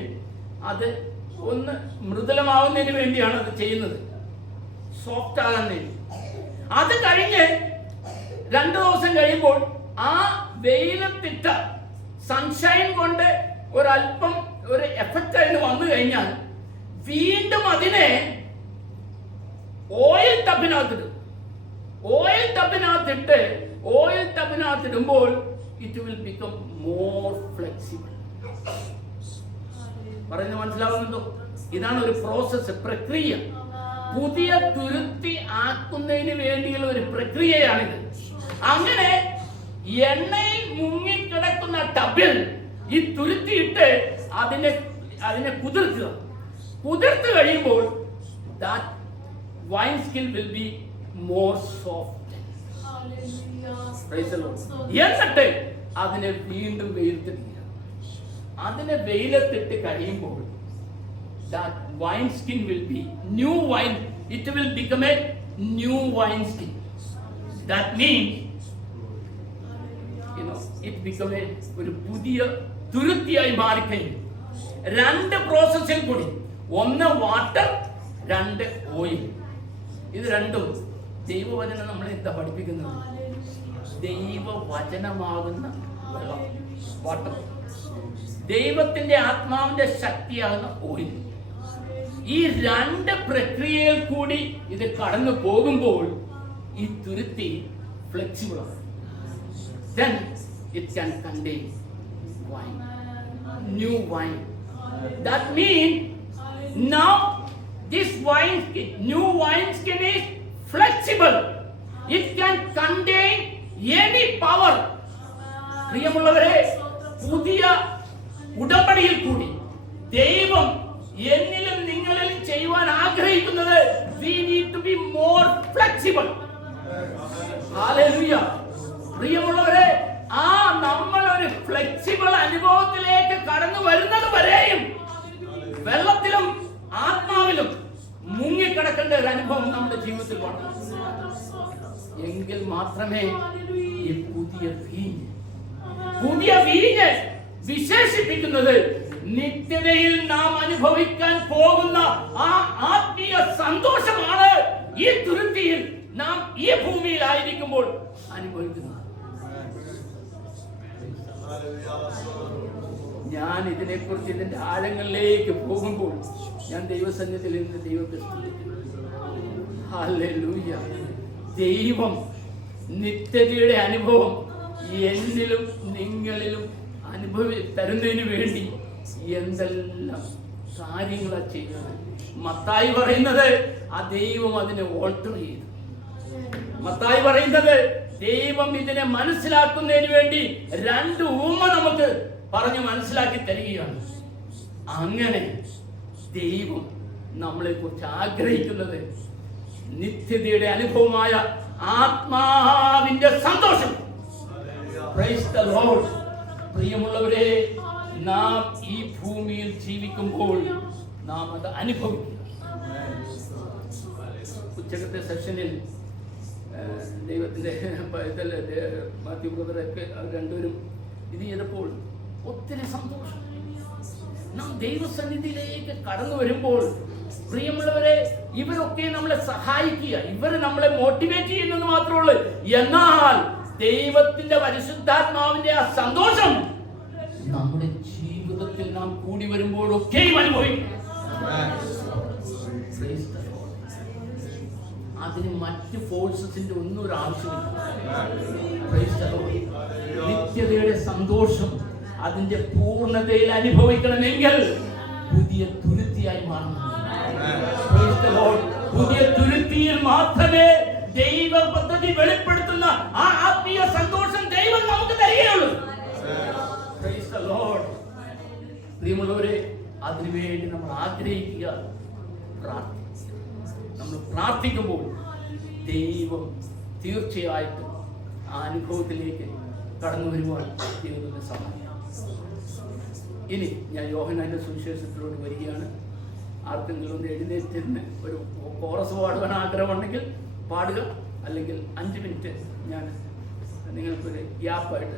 അത് ഒന്ന് മൃദുലമാവുന്നതിന് വേണ്ടിയാണ് അത് ചെയ്യുന്നത്, സോഫ്റ്റ് ആകാൻ വേണ്ടി. അത് കഴിഞ്ഞ് 2 ദിവസം കഴിയുമ്പോൾ ആ വെയിലത്തിട്ട സൺഷൈൻ കൊണ്ട് ഒരല്പം ഒരു എഫക്റ്റ് അതിന് വന്നു കഴിഞ്ഞാൽ വീണ്ടും അതിനെ ഓയിൽ ടബിനകത്തിടുമ്പോൾ it will become more flexible. പറയുന്നത് മനസ്സിലാവുന്നുണ്ടോ? ഇതാണ് ഒരു പ്രോസസ്, പ്രക്രിയ. പുതിയ തുരുത്തി ആക്കുന്നതിന് വേണ്ടിയുള്ള ഒരു പ്രക്രിയയാണിത്. അങ്ങനെ എണ്ണയിൽ മുങ്ങിക്കിടക്കുന്ന ടബിൽ ഈ തുരുത്തിയിട്ട് അതിനെ കുതിർത്ത് കഴിയുമ്പോൾ that wine skin will be more soft. Praise the Lord. എന്നിട്ട് അതിനെ വീണ്ടും വെയിലത്തിടുക. അതിനെ വെയിലത്തിട്ട് കഴിയുമ്പോൾ that wine skin will be new wine. It will become a new wine skin. That means it become ഒരു പുതിയ തുരുത്തിയായി മാറിക്കഴിഞ്ഞു. രണ്ട് പ്രോസസ്സിൽ കൂടി, ഒന്ന് വാട്ടർ, രണ്ട് ഓയിൽ. ഇത് രണ്ടും ദൈവവചനം നമ്മളെ എന്താ പഠിപ്പിക്കുന്നത്? ദൈവവചനമാകുന്ന വെള്ളം, വാട്ടർ, ദൈവത്തിന്റെ ആത്മാവിന്റെ ശക്തിയാകുന്ന ഓയിൽ. ഈ രണ്ട് പ്രക്രിയയിൽ കൂടി ഇത് കടന്നു പോകുമ്പോൾ ഈ തുരുത്തി ഫ്ലെക്സിബിൾ ആണ്. Then it can contain wine, new wine. That means now this wine skin, new wine skin is flexible. It can contain any power. പ്രിയമുള്ളവരെ, പുതിയ ഉടമ്പടിയിൽ കൂടി ദൈവം എന്നിലും നിങ്ങളിലും ചെയ്യുവാൻ ആഗ്രഹിക്കുന്നത് we need to be more flexible. Hallelujah. പ്രിയമുള്ളവരെ, നമ്മൾ ഒരു ഫ്ലെക്സിബിൾ അനുഭവത്തിലേക്ക് കടന്നു വരുന്നത് വരെയും വെള്ളത്തിലും ആത്മാവിലും മുങ്ങിക്കിടക്കേണ്ട ഒരു അനുഭവം നമ്മുടെ ജീവിതത്തിൽ വേണം. എങ്കിൽ മാത്രമേ ഈ പുതിയ വീഞ്ഞ് വിശേഷിപ്പിക്കുന്നത് നിത്യതയിൽ നാം അനുഭവിക്കാൻ പോകുന്ന ആ ആത്മീയ സന്തോഷമാണ് ഈ തുരുത്തിയിൽ നാം ഈ ഭൂമിയിലായിരിക്കുമ്പോൾ അനുഭവിക്കുന്നത്. ഞാൻ ഇതിനെക്കുറിച്ച് ഇതിന്റെ ആഴങ്ങളിലേക്ക് പോകുമ്പോൾ ഞാൻ ദൈവസന്നിധിയിൽ നിന്ന് ദൈവത്തെ സ്തുതിക്കുന്നു. ഹല്ലേലൂയ. ദൈവം നിത്യതയുടെ അനുഭവം എന്നിലും നിങ്ങളിലും തരുന്നതിന് വേണ്ടി എന്തെല്ലാം കാര്യങ്ങളാണ് ചെയ്യുന്നത്. മത്തായി പറയുന്നത് ആ ദൈവം അതിനെ ഓൾട്ടർ ചെയ്തു. മത്തായി പറയുന്നത് ദൈവം ഇതിനെ മനസ്സിലാക്കുന്നതിന് വേണ്ടി രണ്ട് ഉപമ നമുക്ക് പറഞ്ഞു മനസ്സിലാക്കി തരികയാണ്. അങ്ങനെ ദൈവം നമ്മളെ കുറിച്ച് ആഗ്രഹിക്കുന്നത് നിത്യതയുടെ അനുഭവമായ ആത്മാവിന്റെ സന്തോഷം. Praise the Lord. പ്രിയമുള്ളവരെ, നാം ഈ ഭൂമിയിൽ ജീവിക്കുമ്പോൾ നാം അത് അനുഭവിക്കും. ഉച്ചക്കത്തെ സെഷനിൽ ദൈവത്തിന്റെ മാത്യു ബ്രദറൊക്കെ രണ്ടുപേരും ഇത് ചെയ്തപ്പോൾ ഒത്തിരി സന്തോഷം. നാം ദൈവസന്നിധിയിലേക്ക് കടന്നു വരുമ്പോൾ പ്രിയമുള്ളവരെ, ഇവരൊക്കെ നമ്മളെ സഹായിക്കുക, ഇവർ നമ്മളെ മോട്ടിവേറ്റ് ചെയ്യുന്നത് മാത്രമേ ഉള്ളൂ. എന്നാൽ ദൈവത്തിന്റെ പരിശുദ്ധാത്മാവിന്റെ ആ സന്തോഷം നമ്മുടെ ജീവിതത്തിൽ നാം കൂടി വരുമ്പോഴൊക്കെയും അനുഭവിക്കും. അതിന് മറ്റ് ഫോഴ്സസിന്റെ ഒന്നും ഒരു ആവശ്യമില്ല. നിത്യതയുടെ സന്തോഷം അതിന്റെ പൂർണ്ണതയിൽ അനുഭവിക്കണമെങ്കിൽ പുതിയ തുരുത്തിയായി മാറണം. പുതിയ തുരുത്തിയിൽ മാത്രമേ ദൈവ പദ്ധതി വെളിപ്പെടുത്തുന്ന ആ ആത്മീയ സന്തോഷം ദൈവം നമുക്ക് തരികയുള്ളൂ. പ്രിയമുള്ളവരെ, അതിനുവേണ്ടി നമ്മൾ ആഗ്രഹിക്കുക, നമ്മൾ പ്രാർത്ഥിക്കുമ്പോൾ ദൈവം തീർച്ചയായിട്ടും ആ അനുഭവത്തിലേക്ക് കടന്നു വരുവാൻ ദൈവത്തിന് സഹായിക്കും. ഇനി ഞാൻ യോഹന്നാന്റെ സുവിശേഷത്തിലോട്ട് വരികയാണ്. ആർക്കെങ്കിലും ഒന്ന് എഴുന്നേറ്റിരുന്ന് ഒരു കോറസ് പാടുവാൻ ആഗ്രഹമുണ്ടെങ്കിൽ പാടുക, അല്ലെങ്കിൽ 5 മിനിറ്റ് ഞാൻ നിങ്ങൾക്കൊരു ഗ്യാപ്പായിട്ട്